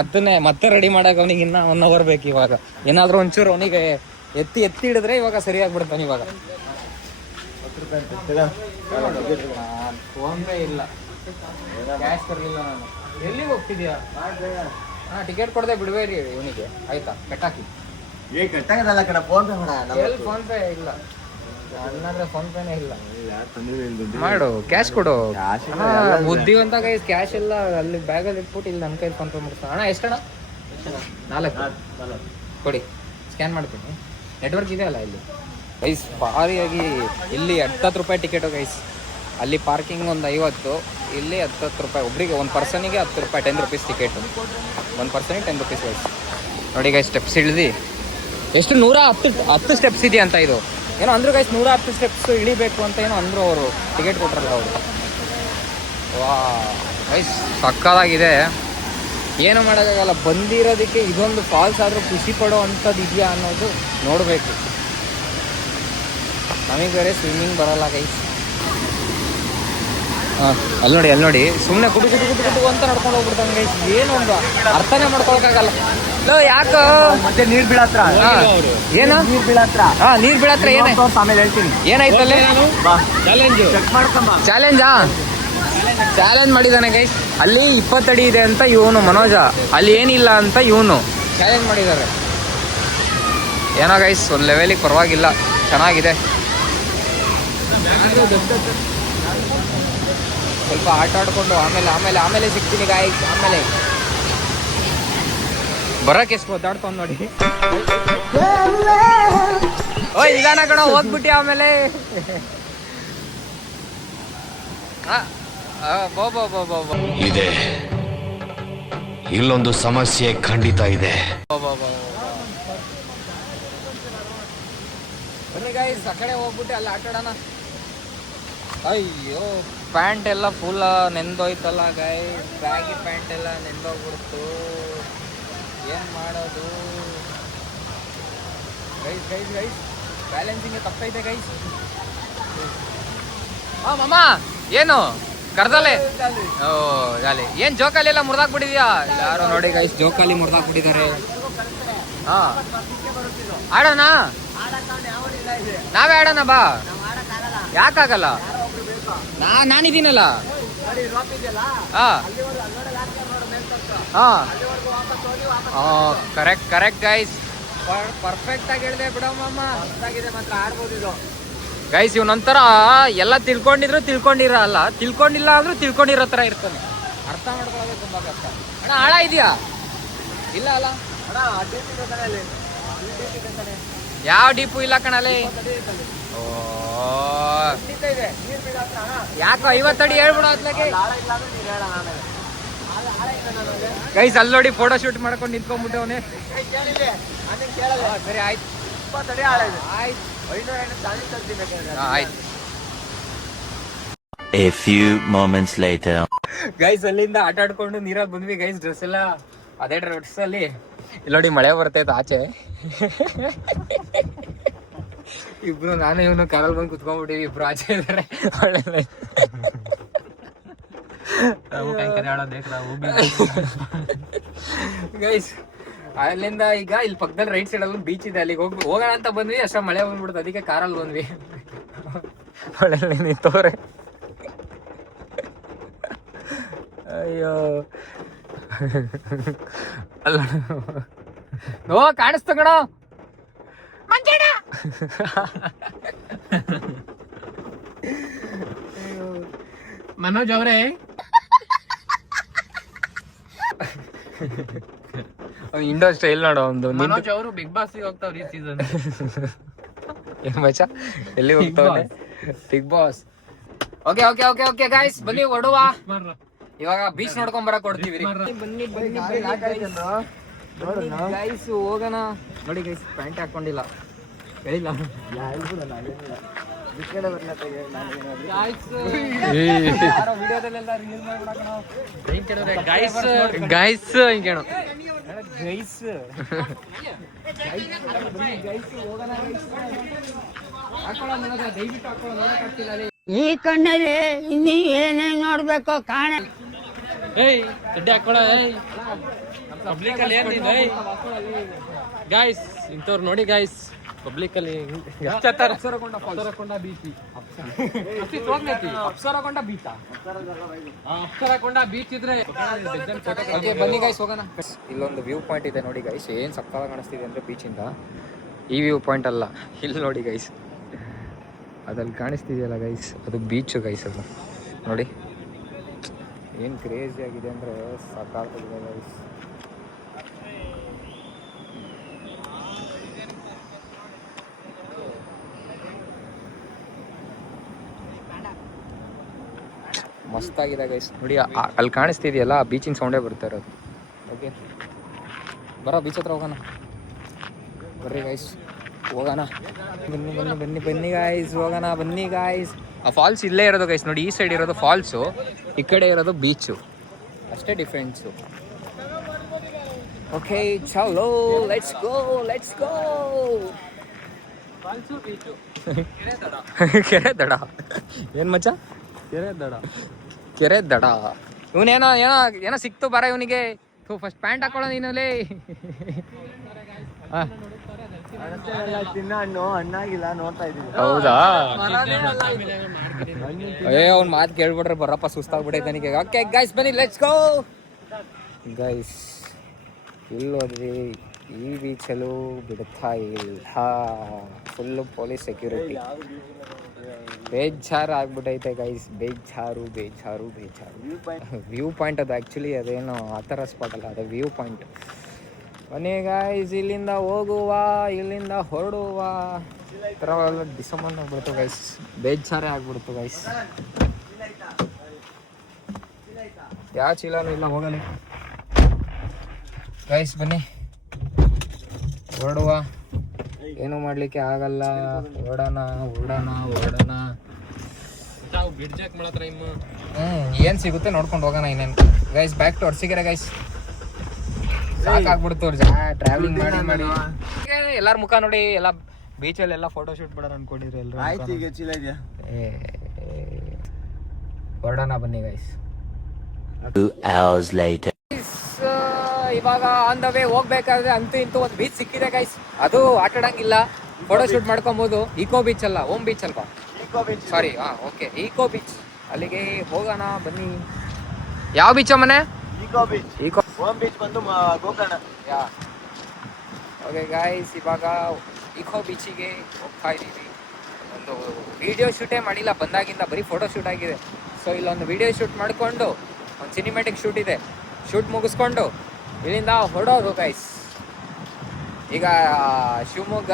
ಮತ್ತೆ ರೆಡಿ ಮಾಡಕ್ ಅವನಿಗೆ ಇನ್ನ 1 ಅವರ್ ಬೇಕು. ಇವಾಗ ಏನಾದ್ರೂ ಒಂಚೂರು ಅವನಿಗೆ ಎತ್ತಿ ಹಿಡಿದ್ರೆ ಇವಾಗ ಸರಿ ಆಗ್ಬಿಡ್ತಾನೆ. ಇವಾಗ ಫೋನ್ ಪೇ ಇಲ್ಲ, ಕ್ಯಾಶ್ ತರಲಿಲ್ಲ ನಾನು. ಎಲ್ಲಿಗೆ ಹೋಗ್ತಿದ್ಯಾ? ಟಿಕೆಟ್ ಕೊಡದೆ ಬಿಡ್ಬೇಡಿ ಇವನಿಗೆ, ಆಯ್ತಾ? ಕಟ್ಟಾಕಿ. ಕಟ್ಟಾಗದಲ್ಲ ಕಣ, ಫೋನ್ ಪೇ ಮಾಡ. ಎಲ್ಲಿ ಫೋನ್ ಪೇ ಇಲ್ಲ, ಅಣ್ಣಂದ್ರೆ ಫೋನ್ ಪೇನೇ ಇಲ್ಲ. ಮಾಡು, ಕ್ಯಾಶ್ ಕೊಡು. ಬುದ್ಧಿವಂತ ಗೈಸ್, ಕ್ಯಾಶ್ ಎಲ್ಲ ಅಲ್ಲಿ ಬ್ಯಾಗಲ್ಲಿ ಇಟ್ಬಿಟ್ಟು ಇಲ್ಲಿ ನನ್ನ ಕೈಲಿ ಫೋನ್ ಪೇ ಮಾಡ್ತಾನೆ. ಅಣ್ಣ ಎಷ್ಟಣ್ಣ? 4 ಕೊಡಿ, ಸ್ಕ್ಯಾನ್ ಮಾಡ್ತೀನಿ. ನೆಟ್ವರ್ಕ್ ಇದೆ ಅಲ್ಲ ಇಲ್ಲಿ ಗೈಸ್. ಭಾರಿಯಾಗಿ ಇಲ್ಲಿ 10 ರೂಪಾಯಿ ಟಿಕೆಟು ಗೈಸ್. ಅಲ್ಲಿ ಪಾರ್ಕಿಂಗ್ ಒಂದು 50, ಇಲ್ಲಿ 10 ರೂಪಾಯಿ ಒಬ್ರಿಗೆ. 1 ಪರ್ಸನಿಗೆ 10 ರೂಪಾಯಿ, 10 ರುಪೀಸ್ ಟಿಕೆಟು. 1 ಪರ್ಸನಿಗೆ 10 rupees guys. ನೋಡಿ ಗೈಸ್, ಸ್ಟೆಪ್ಸ್ ಇಳಿದು ಎಷ್ಟು 110 ಸ್ಟೆಪ್ಸ್ ಇದೆ ಅಂತ. ಇದು ಏನೋ ಅಂದ್ರು ಗೈಸ್, 110 ಸ್ಟೆಪ್ಸ್ ಇಳಿಬೇಕು ಅಂತ ಏನೋ ಅಂದ್ರು ಅವರು, ಟಿಕೆಟ್ ಕೊಟ್ರಲ್ಲ ಅವರು. ವಾ ಗೈಸ್ ಸಕ್ಕತ್ತಾಗಿದೆ. ಏನು ಮಾಡೋಕ್ಕಾಗಲ್ಲ, ಬಂದಿರೋದಕ್ಕೆ ಇದೊಂದು ಫಾಲ್ಸ್ ಆದರೂ ಖುಷಿ ಪಡೋ ಅಂಥದ್ದು ಇದೆಯಾ ಅನ್ನೋದು ನೋಡಬೇಕು. ನಮಗೆ ಬೇರೆ ಸ್ವಿಮ್ಮಿಂಗ್ ಬರಲ್ಲ ಗೈಸ್. ಅಲ್ಲಿ ನೋಡಿ ಸುಮ್ಮನೆ ಕುಟು ಅಂತ ನಡ್ಕೊಂಡು ಹೋಗ್ಬಿಡ್ತಾನೆ ಗೈಸ್. ಏನೊಂದು ಅರ್ಥನೇ ಮಾಡ್ಕೊಳಕ್ಕಾಗಲ್ಲ. ಯಾಕೋ ಮತ್ತೆ ನೀರ್ ಬೀಳತ್ರ ಏನು ನೀರ್ ಬೀಳತ್ರ ನೀರ್ ಬೀಳತ್ರ ಆಮೇಲೆ ಹೇಳ್ತೀನಿ ಏನಾಯ್ತಲ್ಲಿ? ಚಾಲೆಂಜ್ ಮಾಡಿದಾನೆ ಗೈಸ್. ಅಲ್ಲಿ 20 ಅಡಿ ಇದೆ ಅಂತ ಇವನು ಮನೋಜ, ಅಲ್ಲಿ ಏನಿಲ್ಲ ಅಂತ ಇವನು ಚಾಲೆಂಜ್ ಮಾಡಿದ್ದಾರೆ. ಏನೋ ಗೈಸ್, ಒಂದು ಲೆವೆಲಿಗೆ ಪರವಾಗಿಲ್ಲ, ಚೆನ್ನಾಗಿದೆ. ಸ್ವಲ್ಪ ಆಟ ಆಡ್ಕೊಂಡು ಆಮೇಲೆ ಸಿಗ್ತೀನಿ ಗಾಯ್ಸ್. ಆಮೇಲೆ ಬರಕ್ಕೆ ಎಷ್ಟು ಒದ್ದಾಡ್ತಾವ್ ನೋಡಿ. ಓಯ್ ನಿಧಾನ ಕಣ, ಹೋಗ್ಬಿಟ್ಟಿ ಆಮೇಲೆ. ಇದೆ, ಇಲ್ಲೊಂದು ಸಮಸ್ಯೆ ಖಂಡಿತ ಇದೆ. ಬನ್ನಿ ಗೈಸ್, ಆ ಕಡೆ ಹೋಗ್ಬಿಟ್ಟು ಅಲ್ಲಿ ಆಟ ಆಡೋಣ. ಅಯ್ಯೋ, ಪ್ಯಾಂಟ್ ಎಲ್ಲ ಫುಲ್ ನೆಂದೋಯ್ತಲ್ಲ ಗೈಸ್. ಬ್ಯಾಗಿ ಪ್ಯಾಂಟ್ ಎಲ್ಲ ನೆಂದೋಗ್ಬಿಡ್ತು. ಏನು ಮಾಡೋದು ಗೈಸ್? Balancing ತಪ್ಪೈತೆ guys. ಮಾಮ ಏನು ಕರ್ದಲೆ? ಓ ಜಾಲಿ. ಏನ್ ಜೋಕಾಲಿ ಎಲ್ಲ ಮುರಿದಾಕ್ಬಿಟ್ಟಿದ್ಯಾ? ಯಾರೋ ನೋಡಿ ಗೈಸ್, ಜೋಕಾಲಿ ಮುರಿದಾಕ್ಬಿಟ್ಟಿದ್ದಾರೆ. ಹಾ, ಆಡೋಣ, ನಾವೇ ಆಡೋಣ ಬಾ. ಯಾಕಾಗಲ್ಲ? ನಾನಿದ್ದೀನಲ್ಲ. ಕರೆಕ್ಟ್ ಗೈಸ್, ಪರ್ಫೆಕ್ಟ್ ಆಗಿ ಹೇಳಿದೆ ಬಿಡಮ್ಮ. ಮಾತ್ರ ಆಡ್ಬೋದು ಇದು ಗೈಸ್. ಇವನೊಂಥರ ಎಲ್ಲ ತಿಳ್ಕೊಂಡಿಲ್ಲ ಅಂದ್ರೂ ತಿಳ್ಕೊಂಡಿರೋ ತರ ಇರ್ತಾನೆ. ಅರ್ಥ ಮಾಡ್ಕೊಳ್ಳೋದೇ ತುಂಬಾ ಕಷ್ಟ. ಅಣ್ಣ ಆಳ ಇದೆಯಾ? ಇಲ್ಲ ಅಲ್ಲ ಅಣ್ಣ, ಯಾವ ಡೀಪು ಇಲ್ಲ ಕಣಲ್ಲಿ. ಓ ಯಾಕೋ 50 ಅಡಿ ಹೇಳ್ಬಿಡ ಅತ್ಲಾಗೆ ಗೈಸ್. ಅಲ್ಲಿ ನೋಡಿ ಫೋಟೋ ಶೂಟ್ ಮಾಡ್ಕೊಂಡು ನಿಂತ್ಕೊಂಡ್ಬಿಟ್ಟವನೇ. ಸರಿ ಆಯ್ತು, ಆಯ್ತು. A few moments later. Guys ಅಲ್ಲಿಂದ ಆಟ ಆಡ್ಕೊಂಡು ನೀರಲ್ಲಿ ಬಂದ್ವಿ ಗೈಸ್. ಡ್ರೆಸ್ ಎಲ್ಲ ಅದೇ ಡ್ರೆಸ್ ಅಲ್ಲಿ. ಇಲ್ಲಿ ನೋಡಿ ಮಳೆ ಬರ್ತೈತೆ ಆಚೆ. ಇಬ್ರು, ನಾನು ಇವನು ಕಾರಲ್ಲಿ ಬಂದು ಕುತ್ಕೊಂಡ್ಬಿಟ್ಟಿವಿ. ಇಬ್ರು ಆಚೆ ಇದಾರೆ. ಗೈಸ್ ಅಲ್ಲಿಂದ ಈಗ ಇಲ್ಲಿ ಪಕ್ಕದಲ್ಲಿ ರೈಟ್ ಸೈಡ್ ಅಲ್ಲಿ ಬೀಚ್ ಇದೆ, ಅಲ್ಲಿಗೆ ಹೋಗೋಣ ಅಂತ ಬಂದ್ವಿ. ಅಷ್ಟ ಮಳೆ ಬಂದ್ಬಿಡ್ತು, ಅದಕ್ಕೆ ಕಾರಲ್ಲಿ ಬಂದ್ವಿ. ಮಳೆಯಲ್ಲಿ ನಿಂತವ್ರೆ. ಅಯ್ಯೋ ಅಲ್ಲ, ನೋ ಕಾಣಿಸ್ತ ಕಣ ಮನೋಜ್ ಅವರೇ. ಇಂಡೋ ಸ್ಟೈಲ್ ನೋಡೋ ಒಂದು. ಮನೋಜ್ ಅವರು ಬಿಗ್ ಬಾಸ್ ಹೋಗ್ತಾವ್ರಿ ಈ ಸೀಸನ್. ಏನ್ ಮಚ್ಚ, ಎಲ್ಲಿ ಹೋಗ್ತಾವ್ರೆ? Big boss. ಓಕೆ ಗೈಸ್, ಬನ್ನಿ ಹೊಡುವ. ಇವಾಗ ಬೀಚ್ ನೋಡ್ಕೊಂಡ್ ಬರಕ್ ಕೊಡ್ತೀವಿ. ಬನ್ನಿ ಗೈಸ್, ಹೋಗೋಣ. ನೋಡಿ ಗೈಸ್, ಪ್ಯಾಂಟ್ ಹಾಕೊಂಡಿಲ್ಲ, ಹೇಳಿಲ್ಲ. ಗೈಸ್ ಹಿಂಗೇನು ಗೈಸ್ ದಯವಿಟ್ಟು ಹಾಕೊಳ್ಳೋ, ನೋಡಕ್ಕಾಗ್ತಿಲ್ಲ ಅಲ್ಲಿ. ಈ ಕಣ್ಣಲ್ಲಿ ಇನ್ನೀ ಏನೇನ್ ನೋಡ್ಬೇಕು ಕಾಣ. ಚಡ್ಡಿ ಹಾಕೊಳ್ಳ ಪಬ್ಲಿಕ್ ಅಲ್ಲಿ. ಏನ್ ಗೈಸ್ ಇಂಥವ್ರು ನೋಡಿ ಗೈಸ್, ಪಬ್ಲಿಕ್ ಅಲ್ಲಿ ಅಪ್ಸರಕೊಂಡ ಬೀಚ್ ಇದ್ರೆ ಬನ್ನಿ ಗೈಸ್ ಹೋಗೋಣ. ಇಲ್ಲೊಂದು ವ್ಯೂ ಪಾಯಿಂಟ್ ಇದೆ ನೋಡಿ ಗೈಸ್, ಏನ್ ಸಕ್ಕತ್ತಾಗಿ ಕಾಣಿಸ್ತಿದೆ ಅಂದ್ರೆ ಬೀಚ್ ಇಂದ. ಈ ವ್ಯೂ ಪಾಯಿಂಟ್ ಅಲ್ಲ, ಇಲ್ಲಿ ನೋಡಿ ಗೈಸ್, ಅದಲ್ಲಿ ಕಾಣಿಸ್ತಿದೆಯಲ್ಲ ಗೈಸ್, ಅದು ಬೀಚ್ ಗೈಸ್. ಅದು ನೋಡಿ ಏನು ಕ್ರೇಜಿ ಆಗಿದೆ ಅಂದರೆ ಸಾಕಾಗ್ತದೆ ಗೈಸ್. ಮಸ್ತಾಗಿದೆ ಗೈಸ್ ನೋಡಿ. ಅಲ್ಲಿ ಕಾಣಿಸ್ತಿದೆಯಲ್ಲ, ಆ ಬೀಚಿನ ಸೌಂಡೇ ಬರ್ತಾ ಇರೋದು. ಓಕೆ ಬರೋ ಬೀಚ್ ಹತ್ರ ಹೋಗೋಣ. ಬರ್ರಿ ಗೈಸ್ ಹೋಗೋಣ. ಬನ್ನಿ ಗೈಸ್ ಹೋಗೋಣ. ಬನ್ನಿ ಗೈಸ್. ಆ ಫಾಲ್ಸ್ ಇಲ್ಲೇ ಇರೋದು ಗೈಸ್ ನೋಡಿ. ಈ ಸೈಡ್ ಇರೋದು ಫಾಲ್ಸು, ಈ ಕಡೆ ಇರೋದು ಬೀಚು, ಅಷ್ಟೇ ಡಿಫ್ರೆನ್ಸು. ಓಕೆ ಚಲೋ, ಲೆಟ್ಸ್ ಗೋ. ಕೆರೆ ದಡ ಏನ್ ಮಚ್ಚ? ಕೆರೆ ದಡ. ಇವನೇನೋ ಏನೋ ಸಿಕ್ತು ಬರ ಇವನಿಗೆ. ಫಸ್ಟ್ ಪ್ಯಾಂಟ್ ಹಾಕೊಳ್ಳೋ ನೀನಲ್ಲಿ. ತಿನ್ನ ಹಣ್ಣು ಹಣ್ಣಾಗಿಲ್ಲ, ನೋಡ್ತಾ ಇದೀವಿ. ಹೌದಾ? ಅವ್ನ ಮಾತು ಕೇಳ್ಬಿಟ್ರೆ ಬರಪ್ಪ, ಸುಸ್ತಾಗ್ಬಿಟ್ಟೈತೆ ನನಗೆ. ಓಕೆ ಗೈಸ್ ಬನ್ನಿ, ಲೆಟ್ಸ್ ಗೋ. ಗೈಸ್ ಇಲ್ಲಿ ಹೋದ್ವಿ, ಈ ಬೀಚಲ್ಲೂ ಬಿಡ್ತಾ ಇಲ್ಲ, ಫುಲ್ಲು ಪೊಲೀಸ್ ಸೆಕ್ಯೂರಿಟಿ. ಬೇಜಾರು ಆಗ್ಬಿಟ್ಟೈತೆ ಗೈಸ್, ಬೇಜಾರು. ವ್ಯೂ ಪಾಯಿಂಟ್ ಅದು ಆ್ಯಕ್ಚುಲಿ, ಅದೇನು ಆ ಥರ ಸ್ಪಾಟ್ ಅಲ್ಲ, ಅದು ವ್ಯೂ ಪಾಯಿಂಟ್. ಬನ್ನಿ ಗೈಸ್, ಇಲ್ಲಿಂದ ಹೋಗುವ, ಇಲ್ಲಿಂದ ಹೊರಡುವ. ಈ ಥರ ಎಲ್ಲ ಡಿಸಂಬರ್ ಆಗ್ಬಿಡ್ತು ಗೈಸ್, ಬೇಜಾರೇ ಆಗ್ಬಿಡ್ತು ಗೈಸ್. ಯಾವ ಚೀಲನೂ ಇಲ್ಲ ಹೋಗಲಿ ಗೈಸ್. ಬನ್ನಿ ಹೊರಡುವ, ಏನೂ ಮಾಡಲಿಕ್ಕೆ ಆಗಲ್ಲ. ಹೊರಡೋಣ. ಏನು ಸಿಗುತ್ತೆ ನೋಡ್ಕೊಂಡು ಹೋಗೋಣ ಇನ್ನೇನು guys. Back to Arsikere guys. ಸಾಕಾಗ್ಬಿಡ್ತು ಟ್ರಾವೆಲಿಂಗ್ ಮಾಡಿ. ಎಲ್ಲಾರ ಮುಖ ನೋಡಿ, ಎಲ್ಲ ಬೀಚಲ್ಲಿ ಎಲ್ಲ ಫೋಟೋ ಶೂಟ್ ಮಾಡೋಣ ಅನ್ಕೊಂಡಿದ್ರಿ ಎಲ್ಲರೂ. ಆಯ್ತು, ಈಗ ಚೀಲ ಇದೆಯಾ? ಹೊರಡೋಣ ಬನ್ನಿ ಗೈಸ್. 2 hours later. ಇವಾಗ ಆನ್ ದ ವೇ ಹೋಗ್ಬೇಕಾದ್ರೆ ಅಂತೂ ಇಂತೂ ಒಂದು ಬೀಚ್ ಸಿಕ್ಕಿದೆ ಗೈಸ್. ಅದು ಆಟಾಡಂಗಿಲ್ಲ, ಫೋಟೋ ಶೂಟ್ ಮಾಡ್ಕೊಬೋದು. ಈಕೋ ಬೀಚ್ ಅಲ್ಲ, ಓಮ್ ಬೀಚ್ ಅಲ್ವಾ? ಸಾರಿ, ಓಕೆ, ಈಕೋ ಬೀಚ್. ಅಲ್ಲಿಗೆ ಹೋಗೋಣ ಬನ್ನಿ. ಯಾವ ಬೀಚ್ ಮನೆ? ಈಕೋ. ಓಮ್ ಬೀಚ್ ಬಂದು ಗೋಕರ್ಣ. ಓಕೆ ಗೈಸ್, ಇವಾಗ ಈಕೋ ಬೀಚಿಗೆ ಹೋಗ್ತಾ ಇದ್ದೀವಿ. ಒಂದು ವಿಡಿಯೋ ಶೂಟೇ ಮಾಡಿಲ್ಲ ಬಂದಾಗಿಂದ, ಬರೀ ಫೋಟೋ ಶೂಟ್ ಆಗಿದೆ. ಸೊ ಇಲ್ಲೊಂದು ವಿಡಿಯೋ ಶೂಟ್ ಮಾಡಿಕೊಂಡು ಒಂದು ಸಿನಿಮ್ಯಾಟಿಕ್ ಶೂಟ್ ಇದೆ, ಶೂಟ್ ಮುಗಿಸ್ಕೊಂಡು ಇಲ್ಲಿಂದ ಹೊರಡೋದು ಗೈಸ್. ಈಗ ಶಿವಮೊಗ್ಗ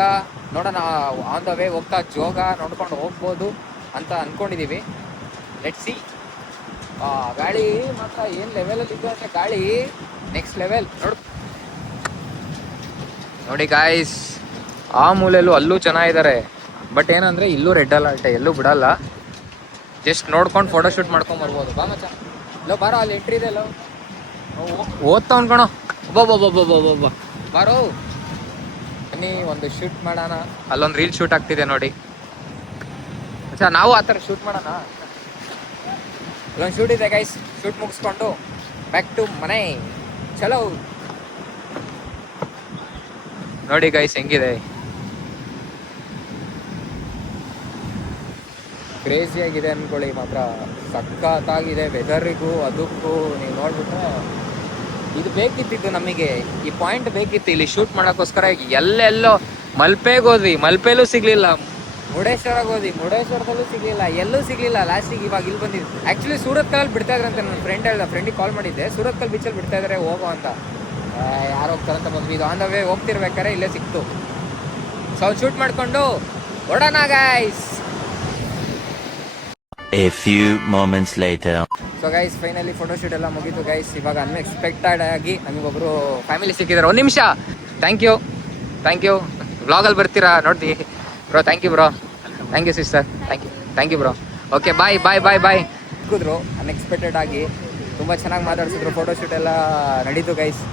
ನೋಡೋಣ, ಆನ್ ದ ವೇ ಹೋಗ್ತಾ ಜೋಗ ನೋಡ್ಕೊಂಡು ಹೋಗ್ಬೋದು ಅಂತ ಅಂದ್ಕೊಂಡಿದ್ದೀವಿ. Let's see. ಗಾಳಿ ಮಾತ್ರ ಏನು ಲೆವೆಲಲ್ಲಿ ಇದೆ ಅಂದರೆ ಗಾಳಿ ನೆಕ್ಸ್ಟ್ ಲೆವೆಲ್. ನೋಡಿ ಗಾಯ್ಸ್, ಆ ಮೂಲೆಯಲ್ಲೂ ಅಲ್ಲೂ ಚೆನ್ನಾಗಿದ್ದಾರೆ. ಬಟ್ ಏನಂದರೆ ಇಲ್ಲೂ ರೆಡ್ ಅಲರ್ಟ್, ಎಲ್ಲೂ ಬಿಡಲ್ಲ. ಜಸ್ಟ್ ನೋಡ್ಕೊಂಡು ಫೋಟೋ ಶೂಟ್ ಮಾಡ್ಕೊಂಡು ಬರ್ಬೋದು. ಬಾ ಮಚ್ಚ, ಲೋ ಬಾರೋ, ಅಲ್ಲಿ ಎಂಟ್ರಿ ಇದೆ. ಲೋ ಓದ್ತಾ ಅನ್ಕೊಣ, ಒಬ್ಬೊಬ್ಬೊಬ್ಬೊಬ್ಬೊಬ್ಬ ಬಾರೋ ಬನ್ನಿ, ಒಂದು ಶೂಟ್ ಮಾಡೋಣ. ಅಲ್ಲೊಂದು ರೀಲ್ ಶೂಟ್ ಆಗ್ತಿದೆ ನೋಡಿ. ಅಚ್ಚಾ, ನಾವು ಆ ಥರ ಶೂಟ್ ಮಾಡೋಣ. ಅಲ್ಲೊಂದು ಶೂಟ್ ಇದೆ ಗೈಸ್, ಶೂಟ್ ಮುಗಿಸ್ಕೊಂಡು ಬ್ಯಾಕ್ ಟು ಮನೆ. ಚಲೋ ನೋಡಿ ಗೈಸ್ ಹೆಂಗಿದೆ, ಕ್ರೇಜಿಯಾಗಿದೆ ಅಂದ್ಕೊಳ್ಳಿ. ಮಾತ್ರ ಸಖತ್ತಾಗಿದೆ ವೆದರಿಗೂ ಅದಕ್ಕೂ. ನೀವು ನೋಡ್ಬಿಟ್ರೆ ಇದು ಬೇಕಿತ್ತು ನಮಗೆ, ಈ ಪಾಯಿಂಟ್ ಬೇಕಿತ್ತು ಇಲ್ಲಿ ಶೂಟ್ ಮಾಡೋಕ್ಕೋಸ್ಕರ. ಎಲ್ಲೆಲ್ಲೋ ಮಲ್ಪೆಗೆ ಹೋದ್ವಿ, ಮಲ್ಪೆಲೂ ಸಿಗಲಿಲ್ಲ. ಮುರುಡೇಶ್ವರಕ್ಕೆ ಹೋದ್ವಿ, ಮುರುಡೇಶ್ವರದಲ್ಲೂ ಸಿಗಲಿಲ್ಲ, ಎಲ್ಲೂ ಸಿಗಲಿಲ್ಲ. ಲಾಸ್ಟಿಗೆ ಇವಾಗ ಇಲ್ಲಿ ಬಂದಿದ್ದು. ಆ್ಯಕ್ಚುಲಿ ಸೂರತ್ಕಲ್ಲಲ್ಲಿ ಬಿಡ್ತಾ ಇದ್ರಂತೆ. ನನ್ನ ಫ್ರೆಂಡಿಗೆ ಕಾಲ್ ಮಾಡಿದ್ದೆ, ಸೂರತ್ಕಲ್ ಬೀಚಲ್ಲಿ ಬಿಡ್ತಾ ಇದ್ದಾರೆ ಹೋಗೋ ಅಂತ. ಯಾರು ಹೋಗ್ತಾರಂತ ಬಂದ್ವಿ. ಇದು ಆನ್ ದ ವೇ ಹೋಗ್ತಿರ್ಬೇಕಾರೆ ಇಲ್ಲೇ ಸಿಕ್ತು. ಸೊ ಶೂಟ್ ಮಾಡಿಕೊಂಡು ಹೊರಡೋಣ guys. A few moments later. So guys, finally photo shoot ಎಲ್ಲ ಮುಗೀತು ಗೈಸ್. ಇವಾಗ ಅನ್ಎಕ್ಸ್ಪೆಕ್ಟೆಡ್ ಆಗಿ ನಮಗೊಬ್ಬರು ಫ್ಯಾಮಿಲಿ ಸಿಕ್ಕಿದ್ದಾರೆ. ಒಂದು ನಿಮಿಷ, ಥ್ಯಾಂಕ್ ಯು. ವ್ಲಾಗಲ್ಲಿ ಬರ್ತೀರಾ ನೋಡ್ತೀವಿ bro. Thank you bro, thank you sister, thank you bro. Okay, bye. ಸಿಕ್ಕಿದ್ರು ಅನ್ಎಕ್ಸ್ಪೆಕ್ಟೆಡ್ ಆಗಿ, ತುಂಬ ಚೆನ್ನಾಗಿ ಮಾತಾಡ್ಸಿದ್ರು. ಫೋಟೋ ಶೂಟ್ ಎಲ್ಲ ನಡೀತು ಗೈಸ್.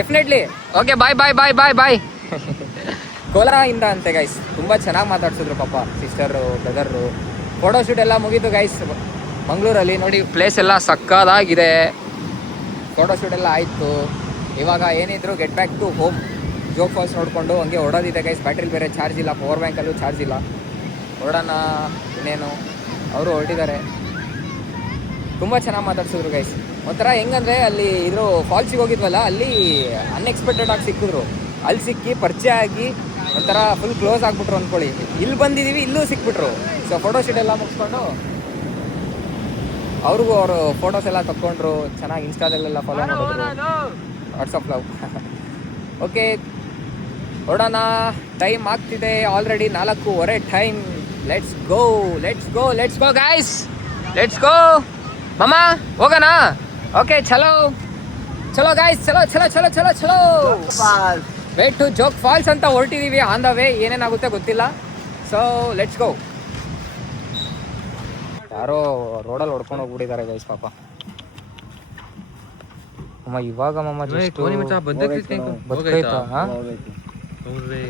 ಡೆಫಿನೆಟ್ಲಿ. ಓಕೆ, ಬಾಯ್. ಕೋಲಾರದಿಂದ ಅಂತೆ ಗೈಸ್, ತುಂಬ ಚೆನ್ನಾಗಿ ಮಾತಾಡ್ಸಿದ್ರು ಪಾಪ ಸಿಸ್ಟರು, ಬ್ರದರು. ಫೋಟೋ ಶೂಟ್ ಎಲ್ಲ ಮುಗೀತು ಗೈಸ್ ಮಂಗಳೂರಲ್ಲಿ. ನೋಡಿ ಪ್ಲೇಸ್ ಎಲ್ಲ ಸಕ್ಕದಾಗಿದೆ. ಫೋಟೋ ಶೂಟ್ ಎಲ್ಲ ಆಯಿತು. ಇವಾಗ ಏನಿದ್ರು get back to home. Jog falls ನೋಡಿಕೊಂಡು ಹಂಗೆ ಹೊರಡೋದಿದೆ ಗೈಸ್. ಬ್ಯಾಟ್ರಿಲಿ ಬೇರೆ ಚಾರ್ಜ್ ಇಲ್ಲ, ಪವರ್ ಬ್ಯಾಂಕಲ್ಲೂ ಚಾರ್ಜ್ ಇಲ್ಲ. ಹೊರಡೋಣ ಇನ್ನೇನು. ಅವರು ಹೊರಟಿದ್ದಾರೆ. ತುಂಬ ಚೆನ್ನಾಗಿ ಮಾತಾಡ್ಸಿದ್ರು ಗೈಸ್. ಒಂಥರ ಹೆಂಗಂದರೆ ಅಲ್ಲಿ ಇದ್ರ ಫಾಲ್ಸಿಗೆ ಹೋಗಿದ್ವಲ್ಲ, ಅಲ್ಲಿ ಅನ್ಎಕ್ಸ್ಪೆಕ್ಟೆಡ್ ಆಗಿ ಸಿಕ್ಕಿದ್ರು. ಅಲ್ಲಿ ಸಿಕ್ಕಿ ಪರಿಚಯ ಆಗಿ ಒಂಥರ ಫುಲ್ ಕ್ಲೋಸ್ ಆಗಿಬಿಟ್ರು ಅಂದ್ಕೊಳ್ಳಿ. ಇಲ್ಲಿ ಬಂದಿದ್ದೀವಿ, ಇಲ್ಲೂ ಸಿಕ್ಬಿಟ್ರು. ಸೊ ಫೋಟೋ ಶೂಟ್ ಎಲ್ಲ ಮುಗಿಸ್ಕೊಂಡು ಅವ್ರಿಗೂ ಅವರು ಫೋಟೋಸ್ ಎಲ್ಲ ತಗೊಂಡ್ರು. ಚೆನ್ನಾಗಿ ಇನ್ಸ್ಟಾದಲ್ಲೆಲ್ಲ ಫಾಲೋ ಮಾಡಿದ್ರು. WhatsApp love. ಓಕೆ, ಹೊರಡೋಣ. ಟೈಮ್ ಆಗ್ತಿದೆ already 4:15 time. Let's go guys, let's go. ಮಮ್ಮ ಹೋಗೋಣ? ಓಕೆ, ಚಲೋ ಗೈಸ್, ಚಲೋ. ವೇಟ್ ಟು ಜೋಗ್ ಫಾಲ್ಸ್ ಅಂತ ಹೊರಟಿದ್ದೀವಿ. ಆನ್ ದ ವೇ ಏನೇನಾಗುತ್ತೆ ಗೊತ್ತಿಲ್ಲ. So let's go. ಯಾರೋ ರೋಡಲ್ಲಿ ಹೊಡ್ಕೊಂಡು ಹೋಗ್ಬಿಟ್ಟಿದ್ದಾರೆ ಗೈಸ್ ಪಾಪ. ಇವಾಗ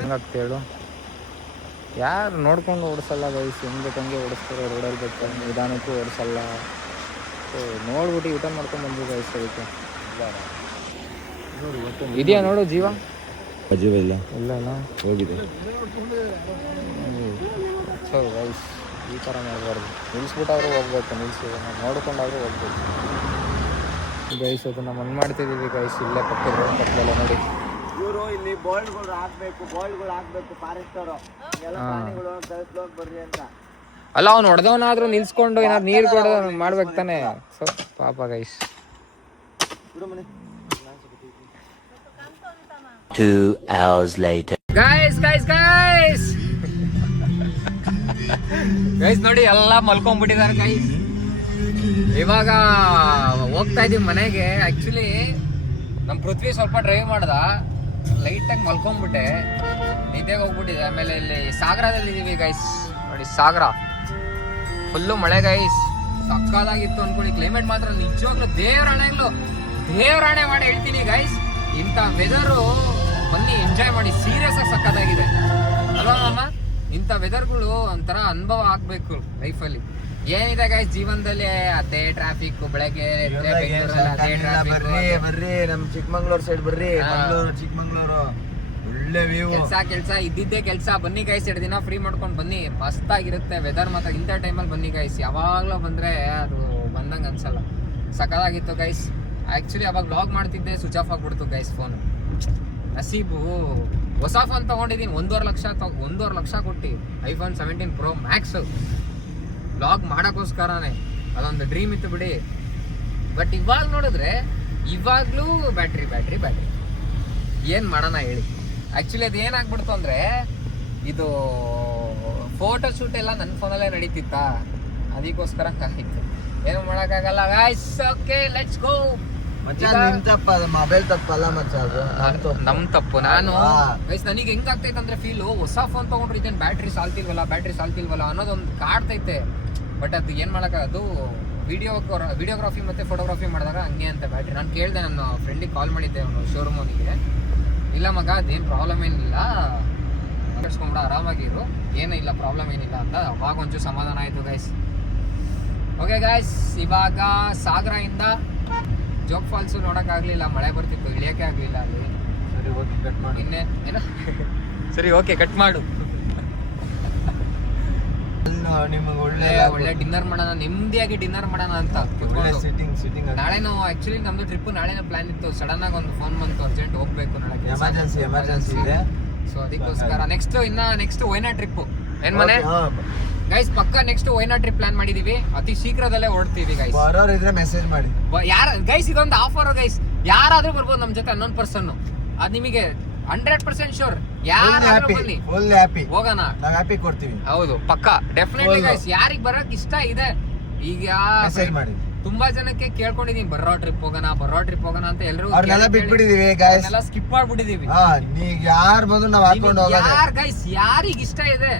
ಹೆಂಗಾಗ್ತ ಹೇಳು? ಯಾರು ನೋಡ್ಕೊಂಡು ಓಡಿಸಲ್ಲ ಗೈಸ್, ಹೆಂಗ್ ಬೇಕಂಗೆ ಓಡಿಸ್ತಾರೆ ರೋಡಲ್ಲಿ. ಬೇಕು ನಿಧಾನಕ್ಕೂ ಓಡಿಸಲ್ಲ. ಸೊ ನೋಡ್ಬಿಟ್ಟು ಯೂಟರ್ನ್ ಮಾಡ್ಕೊಂಡು ಬಂದ್ವಿ ಗೈಸ್. ಅದಕ್ಕೆ ಇದೆಯಾ ನೋಡು ಜೀವ ಇಲ್ಲ ಹೋಗಿದೆ. ಸೊ ಗೈಸ್, ಈ ಥರ ಮಾಡಬಾರ್ದು. ನಿಲ್ಲಿಸ್ಬಿಟ್ಟಾದ್ರೂ ಹೋಗ್ಬೇಕು, ನೋಡ್ಕೊಂಡಾದ್ರೂ ಹೋಗ್ಬೇಕು ಗೈಸ್. ಅದನ್ನು ಮಣ್ಣು ಮಾಡ್ತಿದ್ದೀವಿ ಗೈಸ್, ಇಲ್ಲೇ ಪಕ್ಕದ ರೋಡ್ ಪಕ್ಕದಲ್ಲ ನೋಡಿ. ಅವರು ಇಲ್ಲಿ ಬೋಲ್ಡ್ಗಳು ಹಾಕ್ಬೇಕು ಫಾರೆಸ್ಟ್ ಅವರು ಎಲ್ಲ ಪ್ರಾಣಿಗಳು ಕಳಿಸ್ಲೋಗ್ ಬರ್ರಿ ಅಂತ. ಅಲ್ಲ ಅವ್ನು ಹೊಡೆದವನಾದ್ರೂ ನಿಲ್ಸ್ಕೊಂಡು ಏನಾದ್ರು ನೀರು ಕೊಡೋ ಮಾಡ್ಬೇಕು ತಾನೆ. ಸೊ ಪಾಪ ಗೈಸ್. 2 hours later. ಗೈಸ್ ನೋಡಿ ಎಲ್ಲ ಮಲ್ಕೊಂಡ್ಬಿಟ್ಟಿದ್ದಾರೆ ಗೈಸ್. ಇವಾಗ ಹೋಗ್ತಾ ಇದೀವಿ ಮನೆಗೆ. ಆಕ್ಚುಲಿ ನಮ್ ಪೃಥ್ವಿ ಸ್ವಲ್ಪ ಡ್ರೈವ್ ಮಾಡ್ದ, ಲೈಟಾಗಿ ಮಲ್ಕೊಂಡ್ಬಿಟ್ಟೆ, ನಿದ್ದೆಗೆ ಹೋಗ್ಬಿಟ್ಟಿದೆ. ಆಮೇಲೆ ಇಲ್ಲಿ ಸಾಗರದಲ್ಲಿ ಇದೀವಿ ಗೈಸ್. ನೋಡಿ ಸಾಗರ ಫುಲ್ಲು ಮಳೆ ಗೈಸ್, ಸಕ್ಕದಾಗಿತ್ತು ಅನ್ಕೊಳ್ಳಿ. ಕ್ಲೈಮೇಟ್ ಮಾತ್ರ ನಿಜವಾಗ್ಲೂ ದೇವರಾಣೆ ಮಾಡಿ ಹೇಳ್ತೀನಿ ಗೈಸ್, ಇಂಥ ವೆದರು ಬನ್ನಿ ಎಂಜಾಯ್ ಮಾಡಿ, ಸೀರಿಯಸ್ ಆಗಿ ಸಕ್ಕದಾಗಿದೆ ಅಲ್ವಾ ಮಾಮ? ಇಂಥ ವೆದರ್ಗಳು ಒಂಥರ ಅನುಭವ ಆಗ್ಬೇಕು ಲೈಫಲ್ಲಿ. ಏನಿದೆ ಗೈಸ್ ಜೀವನದಲ್ಲಿ, ಅದೇ ಟ್ರಾಫಿಕ್, ಬೆಳಗ್ಗೆ ಅದೇ ಟ್ರಾಫಿಕ್. ಬರ್ರಿ ನಮ್ ಚಿಕ್ಕಮಂಗ್ಳೂರ್ ಸೈಡ್ ಬರ್ರಿ, ಚಿಕ್ಕಮಂಗ್ಳೂರು ಒಳ್ಳೆ ವ್ಯೂ. ಕೆಲ್ಸ ಇದ್ದಿದ್ದೇ ಕೆಲ್ಸ. ಬನ್ನಿ ಗೈಸ್, 2 ದಿನ ಫ್ರೀ ಮಾಡ್ಕೊಂಡು ಬನ್ನಿ, ಮಸ್ತಾಗಿರುತ್ತೆ ವೆದರ್ ಮಾತ್ರ. ಇಂಥ ಟೈಮಲ್ಲಿ ಬನ್ನಿ ಗೈಸ್, ಯಾವಾಗ್ಲೂ ಬಂದ್ರೆ ಅದು ಬಂದಂಗೆ ಅನ್ಸಲ್ಲ. ಸಕಲಾಗಿತ್ತು ಗೈಸ್. ಆಕ್ಚುಲಿ ಅವಾಗ ವ್ಲಾಗ್ ಮಾಡ್ತಿದ್ದೆ, ಸ್ವಿಚ್ ಆಫ್ ಆಗ್ಬಿಡ್ತು ಗೈಸ್ ಫೋನ್. ನಸೀಬು ಹೊಸ ಫೋನ್ ತಗೊಂಡಿದ್ದೀನಿ, 1.5 ಲಕ್ಷ ಕೊಟ್ಟು iPhone 17 Pro Max. ವ್ಲಾಗ್ ಮಾಡೋಕ್ಕೋಸ್ಕರನೇ, ಅದೊಂದು ಡ್ರೀಮ್ ಇತ್ತು ಬಿಡಿ. ಬಟ್ ಇವಾಗ ನೋಡಿದ್ರೆ ಇವಾಗ್ಲೂ ಬ್ಯಾಟ್ರಿ ಏನ್ ಮಾಡೋಣ ಹೇಳಿ. ಆಕ್ಚುಲಿ ಅದು ಏನಾಗ್ಬಿಡ್ತು ಅಂದ್ರೆ, ಇದು ಫೋಟೋ ಶೂಟ್ ಎಲ್ಲ ನನ್ನ ಫೋನಲ್ಲೇ ನಡೀತಿತ್ತ, ಅದಕ್ಕೋಸ್ಕರ ಕಾಯಿತು. ಏನು ಮಾಡೋಕ್ಕಾಗಲ್ಲ guys. Okay let's go. Mobile ತಪ್ಪಲ್ಲ ಮಚ್ಚ, ಅದು ನಮ್ ತಪ್ಪು. ನಾನು ಗೈಸ್ ನನಗೆ ಹೆಂಗ್ ಆಗ್ತೈತೆ ಅಂದ್ರೆ ಫೀಲು, ಹೊಸ ಫೋನ್ ತಗೊಂಡ್ರೆ ಇದೇನು ಬ್ಯಾಟ್ರಿ ಸಾಲ್ತಿಲ್ವಲ್ಲ ಅನ್ನೋದೊಂದು ಕಾಡ್ತೈತೆ. ಬಟ್ ಅದು ಏನ್ ಮಾಡೋಕ್ಕಾಗದು, ವಿಡಿಯೋಗ್ರಾಫಿ ಮತ್ತೆ ಫೋಟೋಗ್ರಾಫಿ ಮಾಡಿದಾಗ ಹಂಗೆ ಅಂತ ಬ್ಯಾಟ್ರಿ. ನಾನು ಕೇಳಿದೆ, ನನ್ನ ಫ್ರೆಂಡಿಗೆ ಕಾಲ್ ಮಾಡಿದ್ದೆ, ಅವನು ಶೋರೂಮ್ ಅವನಿಗೆ. ಇಲ್ಲ ಮಗ ಅದೇನು ಪ್ರಾಬ್ಲಮ್ ಏನಿಲ್ಲ, ಕಟ್ಸ್ಕೊಂಬಿಡ, ಆರಾಮಾಗಿರು, ಏನಿಲ್ಲ ಪ್ರಾಬ್ಲಮ್ ಏನಿಲ್ಲ ಅಂತ. ಅವಾಗ ಒಂಚೂರು ಸಮಾಧಾನ ಆಯಿತು ಗೈಸ್. ಓಕೆ ಗೈಸ್, ಇವಾಗ ಸಾಗರದಿಂದ ಜೋಗ್ ಫಾಲ್ಸು ನೋಡೋಕ್ಕಾಗಲಿಲ್ಲ, ಮಳೆ ಬರ್ತಿತ್ತು, ಇಳಿಯೋಕ್ಕೆ ಆಗಲಿಲ್ಲ ಅಲ್ಲಿ. ಸರಿ ಓಕೆ ಕಟ್ ಮಾಡು. ನಿಮಗೆ ಒಳ್ಳೆ ಡಿನ್ನರ್ ಮಾಡೋಣ, ನೆಮ್ಮದಿಯಾಗಿ ಡಿನ್ನರ್ ಮಾಡೋಣ ಅಂತ. ನಾಳೆ ನಾವು ಆಕ್ಚುಲಿ ನಮ್ದು ಟ್ರಿಪ್ ನಾಳೆನೇ ಪ್ಲಾನ್ ಇತ್ತು. ಸಡನ್ ಆಗಿ ಒಂದು ಫೋನ್ ಬಂತು, ಅರ್ಜೆಂಟ್ ಹೋಗ್ಬೇಕು ನಾಳೆ, ಎಮರ್ಜೆನ್ಸಿ ಇದೆ. ಸೊ ಅದಕ್ಕೋಸ್ಕರ ನೆಕ್ಸ್ಟ್ ವೈನಾಡ್ ಟ್ರಿಪ್. ಏನ್ ಮನೆ ಗೈಸ್, ಪಕ್ಕ ನೆಕ್ಸ್ಟ್ ವೈನಾಡ್ ಟ್ರಿಪ್ ಪ್ಲಾನ್ ಮಾಡಿದೀವಿ. ಅತಿ ಶೀಘ್ರದಲ್ಲೇ ಹೊರಡ್ತೀವಿ ಗೈಸ್. ಬರೋರು ಇದ್ರೆ ಮೆಸೇಜ್ ಮಾಡಿ. ಗೈಸ್ ಇದೊಂದು ಆಫರ್ ಗೈಸ್, ಯಾರಾದ್ರೂ ಬರ್ಬೋದು ನಮ್ ಜೊತೆ, 11%. ಅದ್ ನಿಮಗೆ 100% ಶೋರ್. ಯಾರಾದ್ರೂ ಬನ್ನಿ, ಫುಲ್ ಹ್ಯಾಪಿ ಹೋಗೋಣ, ನಾವು ಹ್ಯಾಪಿ ಕೊಡ್ತೀವಿ. ಹೌದು ಪಕ್ಕ ಡೆಫಿನೆಟ್ಲಿ ಗೈಸ್. ಯಾರಿಗ್ ಬರಕ್ ಇಷ್ಟ ಇದೆ ಈಗ ಮೆಸೇಜ್ ಮಾಡಿ. ತುಂಬಾ ಜನಕ್ಕೆ ಕೇಳ್ಕೊಂಡಿದೀನಿ, ಬರೋ ಟ್ರಿಪ್ ಹೋಗೋಣ ಅಂತ. ಎಲ್ಲರೂ ಅವ್ರನ್ನೆಲ್ಲ ಬಿಟ್ಬಿಟ್ಟಿದೀವಿ ಗೈಸ್, ಎಲ್ಲ ಸ್ಕಿಪ್ ಮಾಡ್ಬಿಟ್ಟಿದೀವಿ. ನೀಗ ಯಾರು ಬಂದು ನಾವ್ ಹಾಕೊಂಡು ಹೋಗೋದು. ಗೈಸ್ ಯಾರಿಗ್ ಇಷ್ಟ ಇದೆ,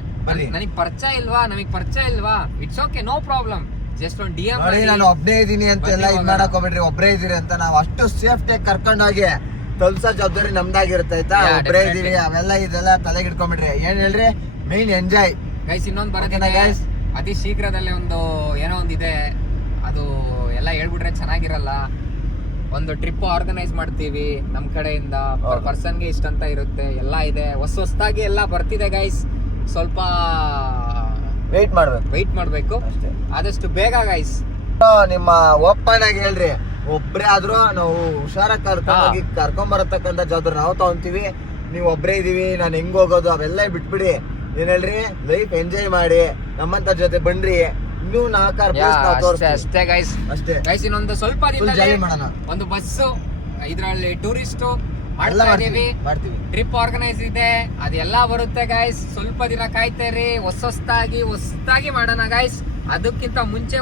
ನನಗ್ ಪರಿಚಯ ಇಲ್ವಾ, it's okay, no problem. Just ಒಂದು DM ನೋಡಿ, ನಾನು ಒಬ್ನೇ ಇದೀನಿ ಅಂತ ಎಲ್ಲ ಇದ್ ಮಾಡಕ್ ಹೋಗ್ಬಿಡ್ರಿ. ಒಬ್ರೇ ಇದೀರಿ ಅಂತ ನಾವು ಅಷ್ಟು ಸೇಫ್ಟಿ ಕರ್ಕೊಂಡೋಗಿ ತಲ್ಸೋ ಜವಾಬ್ದಾರಿ ನಮ್ದಾಗಿರುತ್ತೆ ಆಯ್ತಾ. ಒಬ್ರೇ ಇದೀವಿ, ಅವೆಲ್ಲ ಇದೆಲ್ಲ ತಲೆಗೆ ಇಟ್ಕೊಂಡ್ಬಿಡ್ರಿ. ಏನ್ ಹೇಳ್ರಿ, ಮೈನ್ ಎಂಜಾಯ್ ಗೈಸ್. ಇನ್ನೊಂದು ಬರೋದಿದೆ ಗೈಸ್, ಅತಿ ಶೀಘ್ರದಲ್ಲೇ ಏನೋ ಒಂದಿದೆ, ಅದು ಎಲ್ಲ ಹೇಳ್ಬಿಟ್ರೆ ಚೆನ್ನಾಗಿರಲ್ಲ. ಒಂದು ಟ್ರಿಪ್ ಆರ್ಗನೈಸ್ ಮಾಡ್ತೀವಿ ನಮ್ ಕಡೆಯಿಂದ, ಪರ್ ಪರ್ಸನ್ಗೆ ಇಷ್ಟಂತ ಇರುತ್ತೆ, ಎಲ್ಲ ಇದೆ, ಹೊಸದಾಗಿ ಎಲ್ಲ ಬರ್ತಿದೆ ಗೈಸ್. ಸ್ವಲ್ಪ ವೆಯ್ಟ್ ಮಾಡ್ಬೇಕು ಆದಷ್ಟು ಬೇಗ ಗೈಸ್. ನಿಮ್ಮ ಓಪನ್ ಆಗಿ ಹೇಳ್ರಿ, ಒಬ್ರೇ ಆದ್ರೂ ನಾವು ಹುಷಾರಾಗಿ ಕರ್ಕೊಂಡ್ ಬರತಕ್ಕಂತ ಜವಾಬ್ದಾರಿ ನಾವು ತಗೊಂತೀವಿ. ನೀವ್ ಒಬ್ರೇ ಇದೀವಿ, ನಾನು ಹೆಂಗ್ ಹೋಗೋದು ಅವೆಲ್ಲ ಬಿಟ್ಬಿಡಿ. ಏನ್ ಹೇಳ್ರಿ, ಲೈಫ್ ಎಂಜಾಯ್ ಮಾಡಿ, ನಮ್ಮಂತ ಜೊತೆ ಬನ್ರಿ. ಇನ್ನೂ 4 ಅಷ್ಟೇ ಗೈಸ್. ಇನ್ನೊಂದು ಸ್ವಲ್ಪ ಮಾಡೋಣ. ಒಂದು ಬಸ್ಸು, ಇದ್ರಲ್ಲಿ ಟೂರಿಸ್ಟ್ ಮಾಡ್ತೀವಿ, ಟ್ರಿಪ್ ಆರ್ಗನೈಸ್ ಇದೆ, ಅದೆಲ್ಲ ಬರುತ್ತೆ ಗೈಸ್. ಸ್ವಲ್ಪ ದಿನ ಕಾಯ್ತೇರಿ, ಹೊಸದಾಗಿ ಮಾಡೋಣ ಗೈಸ್. ಅದಕ್ಕಿಂತ ಮುಂಚೆ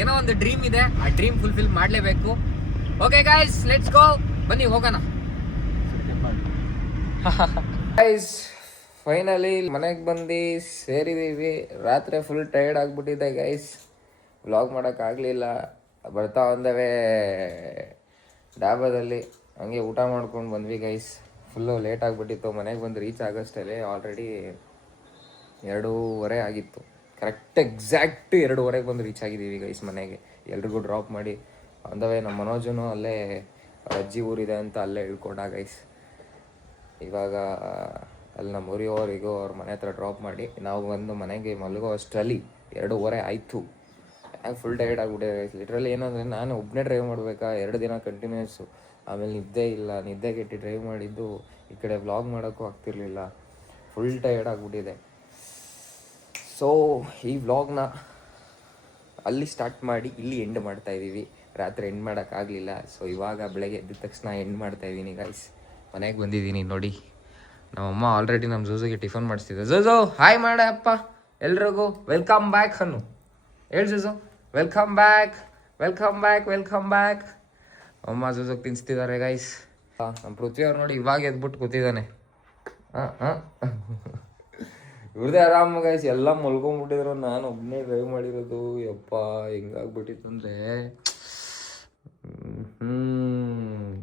ಏನೋ ಒಂದು ಡ್ರೀಮ್ ಇದೆ, ಆ ಡ್ರೀಮ್ ಫುಲ್ಫಿಲ್ ಮಾಡ್ಲೇಬೇಕು. ಓಕೆ ಗೈಸ್, ಲೆಟ್ಸ್ ಗೋ, ಬನ್ನಿ ಹೋಗೋಣ ಗೈಸ್. ಫೈನಲಿ ಮನೆಗೆ ಬಂದು ಸೇರಿದೀವಿ. ರಾತ್ರಿ ಫುಲ್ ಟೈರ್ಡ್ ಆಗಿಬಿಟ್ಟಿದೆ ಗೈಸ್, ವ್ಲಾಗ್ ಮಾಡೋಕ್ಕಾಗಲಿಲ್ಲ. ಬರ್ತಾ ಒಂದವೇ ಡಾಬಾದಲ್ಲಿ ಹಂಗೆ ಊಟ ಮಾಡ್ಕೊಂಡು ಬಂದ್ವಿ ಗೈಸ್. ಫುಲ್ಲು ಲೇಟ್ ಆಗಿಬಿಟ್ಟಿತ್ತು. ಮನೆಗೆ ಬಂದು ರೀಚ್ ಆಗೋಷ್ಟೇ ಆಲ್ರೆಡಿ 2:30 ಆಗಿತ್ತು. ಕರೆಕ್ಟ್ ಎಕ್ಸಾಕ್ಟ್ 2:30 ಬಂದು ರೀಚ್ ಆಗಿದ್ದೀವಿ ಗೈಸ್ ಮನೆಗೆ. ಎಲ್ರಿಗೂ ಡ್ರಾಪ್ ಮಾಡಿ ಒಂದವೇ ನಮ್ಮ ಮನೋಜನು ಅಲ್ಲೇ ಅಜ್ಜಿ ಊರಿದೆ ಅಂತ ಅಲ್ಲೇ ಇಳ್ಕೊಂಡ ಗೈಸ್. ಇವಾಗ ಅಲ್ಲಿ ನಮ್ಮ ಊರಿಯವರಿಗೂ ಅವ್ರ ಮನೆ ಹತ್ರ ಡ್ರಾಪ್ ಮಾಡಿ ನಾವು ಬಂದು ಮನೆಗೆ ಮಲಗೋ ಅಷ್ಟರಲ್ಲಿ 2:30 ಆಯಿತು. ಫುಲ್ ಟೈರ್ಡ್ ಆಗಿಬಿಟ್ಟೆ ಗೈಸ್. ಲಿಟ್ರಲಿ ಏನಂದರೆ ನಾನು ಒಬ್ಬನೇ ಡ್ರೈವ್ ಮಾಡಬೇಕಾ 2 ದಿನ ಕಂಟಿನ್ಯೂಸು. ಆಮೇಲೆ ನಿದ್ದೆ ಕೆಟ್ಟು ಡ್ರೈವ್ ಮಾಡಿದ್ದು ಈ ಕಡೆ ವ್ಲಾಗ್ ಮಾಡೋಕ್ಕೂ ಆಗ್ತಿರ್ಲಿಲ್ಲ. ಫುಲ್ ಟಯರ್ಡ್ ಆಗಿಬಿಟ್ಟಿದೆ. ಸೊ ಈ ವ್ಲಾಗ್ನ ಅಲ್ಲಿ ಸ್ಟಾರ್ಟ್ ಮಾಡಿ ಇಲ್ಲಿ ಎಂಡ್ ಮಾಡ್ತಾಯಿದ್ದೀವಿ. ರಾತ್ರಿ ಎಂಡ್ ಮಾಡೋಕ್ಕಾಗಲಿಲ್ಲ. ಸೊ ಇವಾಗ ಬೆಳಗ್ಗೆ ಎದ್ದ ತಕ್ಷಣ ಎಂಡ್ ಮಾಡ್ತಾಯಿದ್ದೀನಿ ಗೈಸ್. ಮನೆಗೆ ಬಂದಿದ್ದೀನಿ ನೋಡಿ. ನಮ್ಮಮ್ಮ ಆಲ್ರೆಡಿ ನಮ್ಮ ಜೂಜುಗೆ ಟಿಫನ್ ಮಾಡಿಸ್ತಿದ್ದೆ. ಜೂಜು ಹಾಯ್ ಮಾಡಪ್ಪ ಎಲ್ರಿಗೂ. ವೆಲ್ಕಮ್ ಬ್ಯಾಕ್ ಅನ್ನು ಹೇಳಿ ಜೂಜು. Welcome back. ಅಮ್ಮ ಜೂಜುಗೆ ತಿನ್ನಿಸ್ತಿದ್ದಾರೆ ಗೈಸ್. ನಮ್ಮ ಪೃಥ್ವಿ ಅವ್ರು ನೋಡಿ ಇವಾಗ ಎದ್ಬಿಟ್ಟು ಕೂತಿದ್ದಾನೆ. ಇವ್ರದೇ ಆರಾಮ ಗೈಸ್. ಎಲ್ಲ ಮಲ್ಕೊಂಡ್ಬಿಟ್ಟಿದ್ರು, ನಾನು ಒಬ್ಬನೇ ಡ್ರೈವ್ ಮಾಡಿರೋದು. ಯಪ್ಪ ಹೆಂಗಾಗ್ಬಿಟ್ಟಿತ್ತು ಅಂದರೆ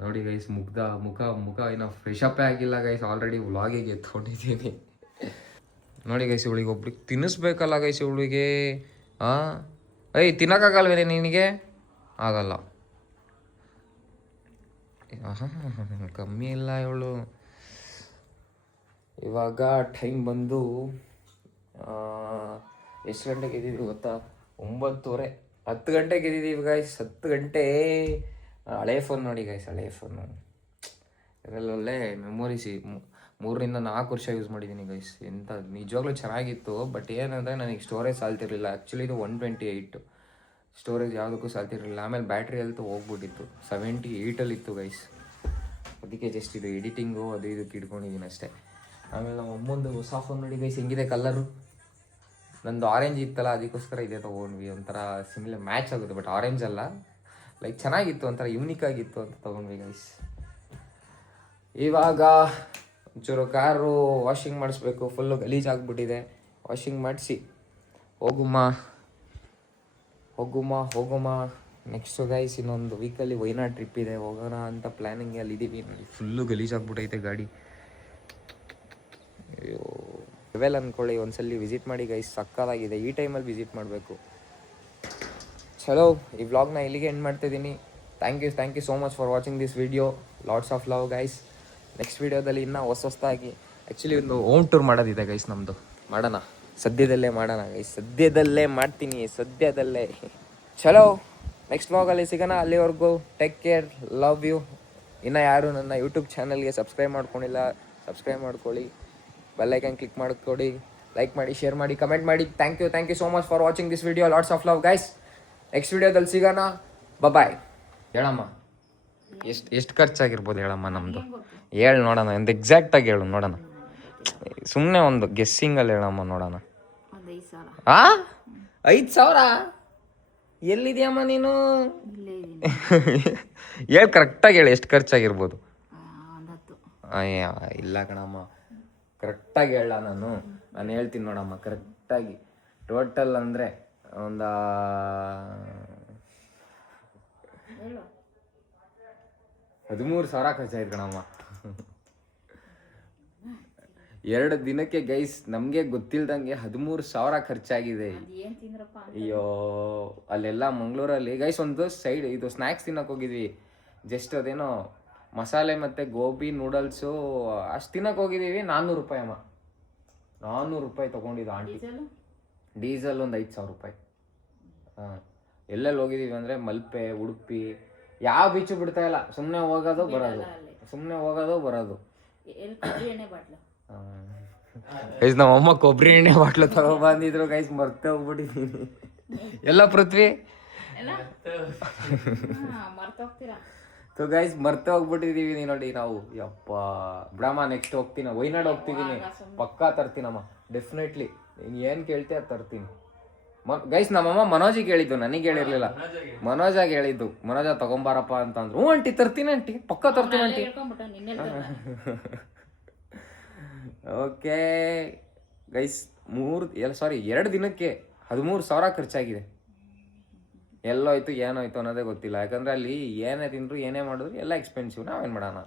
ನೋಡಿ ಗೈಸ್. ಮುಖ ಇನ್ನೂ ಫ್ರೆಶ್ ಅಪ್ಪೇ ಆಗಿಲ್ಲ ಗೈಸ್. ಆಲ್ರೆಡಿ ವ್ಲಾಗಿಗೆ ಎತ್ಕೊಂಡಿದ್ದೀನಿ ನೋಡಿ ಗೈಸ್. ಇವಳಿಗೆ ಒಬ್ರಿಗೆ ತಿನ್ನಿಸ್ಬೇಕಲ್ಲ ಗೈಸ್. ಇವಳಿಗೆ ತಿನ್ನೋಕ್ಕಾಗಲ್ವೇನೆ ನಿನಗೆ? ಆಗಲ್ಲ. ಕಮ್ಮಿ ಇಲ್ಲ ಇವಳು. ಇವಾಗ ಟೈಮ್ ಬಂದು ಎಷ್ಟು ಗಂಟೆಗೆ ಎದ್ದಿದ್ದೀವಿ ಗೊತ್ತಾ? 9:30 10 ಗಂಟೆಗೆ ಎದ್ದಿದ್ದೀವಿ ಗೈಸ್. 10 ಗಂಟೆ. ಹಳೆ ಫೋನ್ ನೋಡಿ ಗೈಸ್, ಹಳೆ ಫೋನು. ಇದರಲ್ಲೇ ಮೆಮೊರೀಸ್ 3-4 ವರ್ಷ ಯೂಸ್ ಮಾಡಿದ್ದೀನಿ ಗೈಸ್. ಎಂಥ ನಿಜವಾಗ್ಲೂ ಚೆನ್ನಾಗಿತ್ತು. ಬಟ್ ಏನಂದರೆ ನನಗೆ ಸ್ಟೋರೇಜ್ ಸಾಲ್ತಿರಲಿಲ್ಲ. ಆ್ಯಕ್ಚುಲಿ ಇದು 128 ಸ್ಟೋರೇಜ್ ಯಾವುದಕ್ಕೂ ಸಾಲ್ತಿರಲಿಲ್ಲ. ಆಮೇಲೆ ಬ್ಯಾಟ್ರಿ ಹೆಲ್ತ್ ಹೋಗ್ಬಿಟ್ಟಿತ್ತು. 78ಅಲ್ಲಿತ್ತು ಗೈಸ್. ಅದಕ್ಕೆ ಜಸ್ಟ್ ಇದು ಎಡಿಟಿಂಗು ಅದು ಇದಕ್ಕೆ ಇಟ್ಕೊಂಡಿದ್ದೀನಿ ಅಷ್ಟೇ. ಆಮೇಲೆ ನಮ್ಮ ಅಮ್ಮಂದು ಹೊಸ ಫೋನ್ ನೋಡಿ ಗೈಸ್ ಹೆಂಗಿದೆ ಕಲರು. ನಂದು ಆರೆಂಜ್ ಇತ್ತಲ್ಲ, ಅದಕ್ಕೋಸ್ಕರ ಇದೇ ತೊಗೊಂಡ್ವಿ. ಒಂಥರ ಸಿಮಿಲರ್ ಮ್ಯಾಚ್ ಆಗುತ್ತೆ. ಬಟ್ ಆರೆಂಜ್ ಅಲ್ಲ, ಲೈಕ್ ಚೆನ್ನಾಗಿತ್ತು, ಒಂಥರ ಯೂನಿಕ್ ಆಗಿತ್ತು ಅಂತ ತೊಗೊಂಡ್ವಿ ಗೈಸ್. ಇವಾಗ ಒಂಚೂರು ಕಾರು ವಾಷಿಂಗ್ ಮಾಡಿಸ್ಬೇಕು. ಫುಲ್ಲು ಗಲೀಜಾಗ್ಬಿಟ್ಟಿದೆ. ವಾಷಿಂಗ್ ಮಾಡಿಸಿ ಹೋಗುಮ. ನೆಕ್ಸ್ಟು ಗೈಸ್ ಇನ್ನೊಂದು ವೀಕಲ್ಲಿ ವೈನಾಡ್ ಟ್ರಿಪ್ ಇದೆ, ಹೋಗೋಣ ಅಂತ ಪ್ಲ್ಯಾನಿಂಗಲ್ಲಿ ಇದ್ದೀವಿ. ನೋಡಿ ಫುಲ್ಲು ಗಲೀಜಾಗ್ಬಿಟ್ಟೈತೆ ಗಾಡಿ. ಅಯ್ಯೋ ಲೆವೆಲ್ ಅಂದ್ಕೊಳ್ಳಿ. ಒಂದ್ಸಲಿ ವಿಸಿಟ್ ಮಾಡಿ ಗೈಸ್, ಸಕ್ಕತ್ತಾಗಿದೆ. ಈ ಟೈಮಲ್ಲಿ ವಿಸಿಟ್ ಮಾಡಬೇಕು. ಚಲೋ, ಈ ವ್ಲಾಗ್ನ ಇಲ್ಲಿಗೆ ಎಂಡ್ ಮಾಡ್ತಿದ್ದೀನಿ. Thank you so much for watching this video. Lots of love guys. Next ವೀಡಿಯೋದಲ್ಲಿ ಇನ್ನೂ ಹೊಸದಾಗಿ ಆ್ಯಕ್ಚುಲಿ ಒಂದು ಹೋಮ್ ಟೂರ್ ಮಾಡೋದಿದೆ ಗೈಸ್ ನಮ್ಮದು. ಮಾಡೋಣ, ಸದ್ಯದಲ್ಲೇ ಮಾಡೋಣ ಗೈಸ್. ಸದ್ಯದಲ್ಲೇ ಮಾಡ್ತೀನಿ. ಚಲೋ, ನೆಕ್ಸ್ಟ್ ವ್ಲಾಗಲ್ಲಿ ಸಿಗೋಣ. ಅಲ್ಲಿವರೆಗೂ ಟೇಕ್ ಕೇರ್, ಲವ್ ಯು. ಇನ್ನು ಯಾರು ನನ್ನ ಯೂಟ್ಯೂಬ್ ಚಾನಲ್ಗೆ ಸಬ್ಸ್ಕ್ರೈಬ್ ಮಾಡ್ಕೊಂಡಿಲ್ಲ, ಸಬ್ಸ್ಕ್ರೈಬ್ ಮಾಡ್ಕೊಳ್ಳಿ. ಬೆಲ್ಲೈಕನ್ ಕ್ಲಿಕ್ ಮಾಡ್ಕೊಳ್ಳಿ, ಲೈಕ್ ಮಾಡಿ, ಶೇರ್ ಮಾಡಿ, ಕಮೆಂಟ್ ಮಾಡಿ. Thank you so much for watching this video. Lots of love guys. Next ವಿಡಿಯೋದಲ್ಲಿ ಸಿಗೋಣ. ಬಾಯ್. ಹೇಳಮ್ಮ, ಎಷ್ಟು ಖರ್ಚಾಗಿರ್ಬೋದು ಹೇಳಮ್ಮ ನಮ್ಮದು? ಹೇಳಿ ನೋಡೋಣ, ಒಂದು ಎಕ್ಸಾಕ್ಟಾಗಿ ಹೇಳು ನೋಡೋಣ. ಸುಮ್ಮನೆ ಒಂದು ಗೆಸ್ಸಿಂಗಲ್ಲಿ ಹೇಳಮ್ಮ ನೋಡೋಣ. 5,000? ಎಲ್ಲಿದೆಯಮ್ಮ ನೀನು? ಹೇಳಿ ಕರೆಕ್ಟಾಗಿ ಹೇಳಿ, ಎಷ್ಟು ಖರ್ಚಾಗಿರ್ಬೋದು? ಅಯ್ಯ ಇಲ್ಲ ಕಣಮ್ಮ, ಕರೆಕ್ಟಾಗಿ ಹೇಳ. ನಾನು ಹೇಳ್ತೀನಿ ನೋಡಮ್ಮ ಕರೆಕ್ಟಾಗಿ. ಟೋಟಲ್ ಅಂದರೆ ಒಂದು 13,000 ಖರ್ಚಾಯ್ತು ಕಣಮ್ಮ. 2 ದಿನಕ್ಕೆ ಗೈಸ್ ನಮಗೆ ಗೊತ್ತಿಲ್ದಂಗೆ 13,000 ಖರ್ಚಾಗಿದೆ. ಅಯ್ಯೋ, ಅಲ್ಲೆಲ್ಲ ಮಂಗಳೂರಲ್ಲಿ ಗೈಸ್ ಒಂದು ಸೈಡ್ ಇದು ಸ್ನ್ಯಾಕ್ಸ್ ತಿನ್ನಕ್ಕೆ ಹೋಗಿದ್ವಿ. ಜಸ್ಟ್ ಅದೇನೋ ಮಸಾಲೆ ಮತ್ತು ಗೋಬಿ ನೂಡಲ್ಸು ಅಷ್ಟು ತಿನ್ನಕ್ಕೆ ಹೋಗಿದ್ದೀವಿ. 400 ರೂಪಾಯಿ ಅಮ್ಮ. 400 ರೂಪಾಯಿ ತೊಗೊಂಡಿದ್ದು ಆಂಟಿ. ಡೀಸೆಲ್ ಒಂದು 5,000 ರೂಪಾಯಿ. ಎಲ್ಲೆಲ್ಲಿ ಹೋಗಿದ್ದೀವಿ ಅಂದರೆ ಮಲ್ಪೆ, ಉಡುಪಿ, ಯಾವ ಬೀಚು ಬಿಡ್ತಾ ಇಲ್ಲ. ಸುಮ್ಮನೆ ಹೋಗೋದು ಬರೋದು. ಗೈಸ್ ನಮ್ಮಮ್ಮ ಕೊಬ್ಬರಿ ಎಣ್ಣೆ ಬಾಟ್ಲು ತಗೊಬಂದಿದ್ರು ಗೈಸ್, ಮರ್ತೇ ಹೋಗ್ಬಿಟ್ಟಿದ್ದೀನಿ. ಎಲ್ಲ ಪೃಥ್ವಿ ಗೈಸ್ ಮರ್ತೇ ಹೋಗ್ಬಿಟ್ಟಿದೀವಿ ನೋಡಿ ನಾವು. ಯಪ್ಪ ಬಿಡಮ್ಮ, ನೆಕ್ಸ್ಟ್ ಹೋಗ್ತೀನಿ, ವೈನಾಡ್ ಹೋಗ್ತಿದ್ದೀನಿ. ಪಕ್ಕಾ ತರ್ತೀನಮ್ಮ, ಡೆಫಿನೆಟ್ಲಿ. ನೀನು ಏನು ಕೇಳ್ತೀಯ ಅದು ತರ್ತೀನಿ. ಗೈಸ್ ನಮ್ಮಮ್ಮ ಮನೋಜಿಗೆ ಹೇಳಿದ್ದು, ನನಗೆ ಹೇಳಿರ್ಲಿಲ್ಲ. ಮನೋಜಾಗ ಹೇಳಿದ್ದು, ಮನೋಜ ತಗೊಂಬಾರಪ್ಪ ಅಂತಂದ್ರು. ಆಂಟಿ ತರ್ತೀನಿ ಆಂಟಿ, ಪಕ್ಕ ತರ್ತೀನಿ ಆಂಟಿ. ಓಕೆ ಗೈಸ್, 2 ದಿನಕ್ಕೆ 13,000 ಖರ್ಚಾಗಿದೆ. ಎಲ್ಲೋಯ್ತು ಏನೋಯ್ತು ಅನ್ನೋದೇ ಗೊತ್ತಿಲ್ಲ. ಯಾಕಂದರೆ ಅಲ್ಲಿ ಏನೇ ತಿಂದ್ರು ಏನೇ ಮಾಡಿದ್ರು ಎಲ್ಲ ಎಕ್ಸ್ಪೆನ್ಸಿವ್. ನಾವೇನು ಮಾಡೋಣ.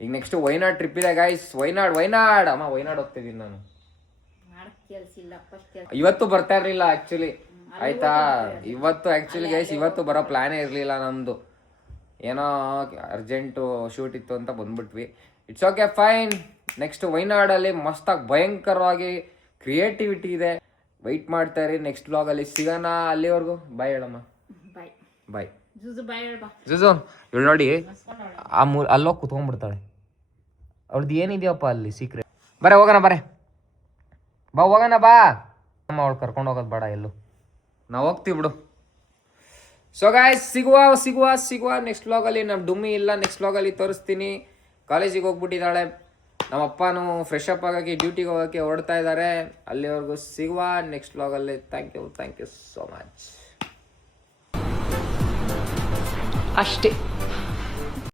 ಈಗ ನೆಕ್ಸ್ಟ್ ವೈನಾಡ್ ಟ್ರಿಪ್ ಇದೆ ಗೈಸ್. ವೈನಾಡ್ ಅಮ್ಮ, ವೈನಾಡ್ ಹೋಗ್ತಿದ್ದೀನಿ ನಾನು. ಇವತ್ತು ಬರ್ತಾ ಇರಲಿಲ್ಲ ಆ್ಯಕ್ಚುಲಿ, ಆಯ್ತಾ? ಇವತ್ತು ಬರೋ ಪ್ಲ್ಯಾನೇ ಇರಲಿಲ್ಲ ನಮ್ಮದು. ಏನೋ ಅರ್ಜೆಂಟು ಶೂಟ್ ಇತ್ತು ಅಂತ ಬಂದ್ಬಿಟ್ವಿ. It's okay, fine. ನೆಕ್ಸ್ಟ್ ವೈನಾಡಲ್ಲಿ ಮಸ್ತಾಗಿ ಭಯಂಕರವಾಗಿ ಕ್ರಿಯೇಟಿವಿಟಿ ಇದೆ. ವೆಯ್ಟ್ ಮಾಡ್ತಾ ಇರಿ. ನೆಕ್ಸ್ಟ್ ವ್ಲಾಗಲ್ಲಿ ಸಿಗೋಣ. ಅಲ್ಲಿವರೆಗೂ ಬಾಯ್ ಹೇಳಮ್ಮ. ಬಾಯ್. ಜುಜು ಇವಳು ನೋಡಿ ಅಲ್ಲೋಗಿ ಕುತ್ಕೊಂಡ್ಬಿಡ್ತಾಳೆ. ಅವ್ರದ್ದು ಏನಿದೆಯಪ್ಪ ಅಲ್ಲಿ ಸೀಕ್ರೆಟ್. ಬರೇ ಹೋಗೋಣ ಬಾ ಹೋಗೋಣ ಬಾ. ಅಮ್ಮ ಅವಳು ಕರ್ಕೊಂಡು ಹೋಗೋದು ಬೇಡ ಎಲ್ಲೂ, ನಾವು ಹೋಗ್ತೀವಿ ಬಿಡು. ಸೊ ಗಾಯ್ಸ್ ಸಿಗುವ ನೆಕ್ಸ್ಟ್ ವ್ಲಾಗಲ್ಲಿ. ನಮ್ಮ ಡುಮ್ಮಿ ಇಲ್ಲ, ನೆಕ್ಸ್ಟ್ ವ್ಲಾಗಲ್ಲಿ ತೋರಿಸ್ತೀನಿ. ಕಾಲೇಜಿಗೆ ಹೋಗ್ಬಿಟ್ಟಿದ್ದಾಳೆ. ನಮ್ಮ ಅಪ್ಪನೂ ಫ್ರೆಶ್ ಅಪ್ ಆಗೋಕ್ಕೆ ಡ್ಯೂಟಿಗೆ ಹೋಗೋಕ್ಕೆ ಹೊರಡ್ತಾ ಇದ್ದಾರೆ. ಅಲ್ಲಿವರೆಗೂ ಸಿಗುವ ನೆಕ್ಸ್ಟ್ ವ್ಲಾಗಲ್ಲಿ. Thank you so much. ಅಷ್ಟೇ.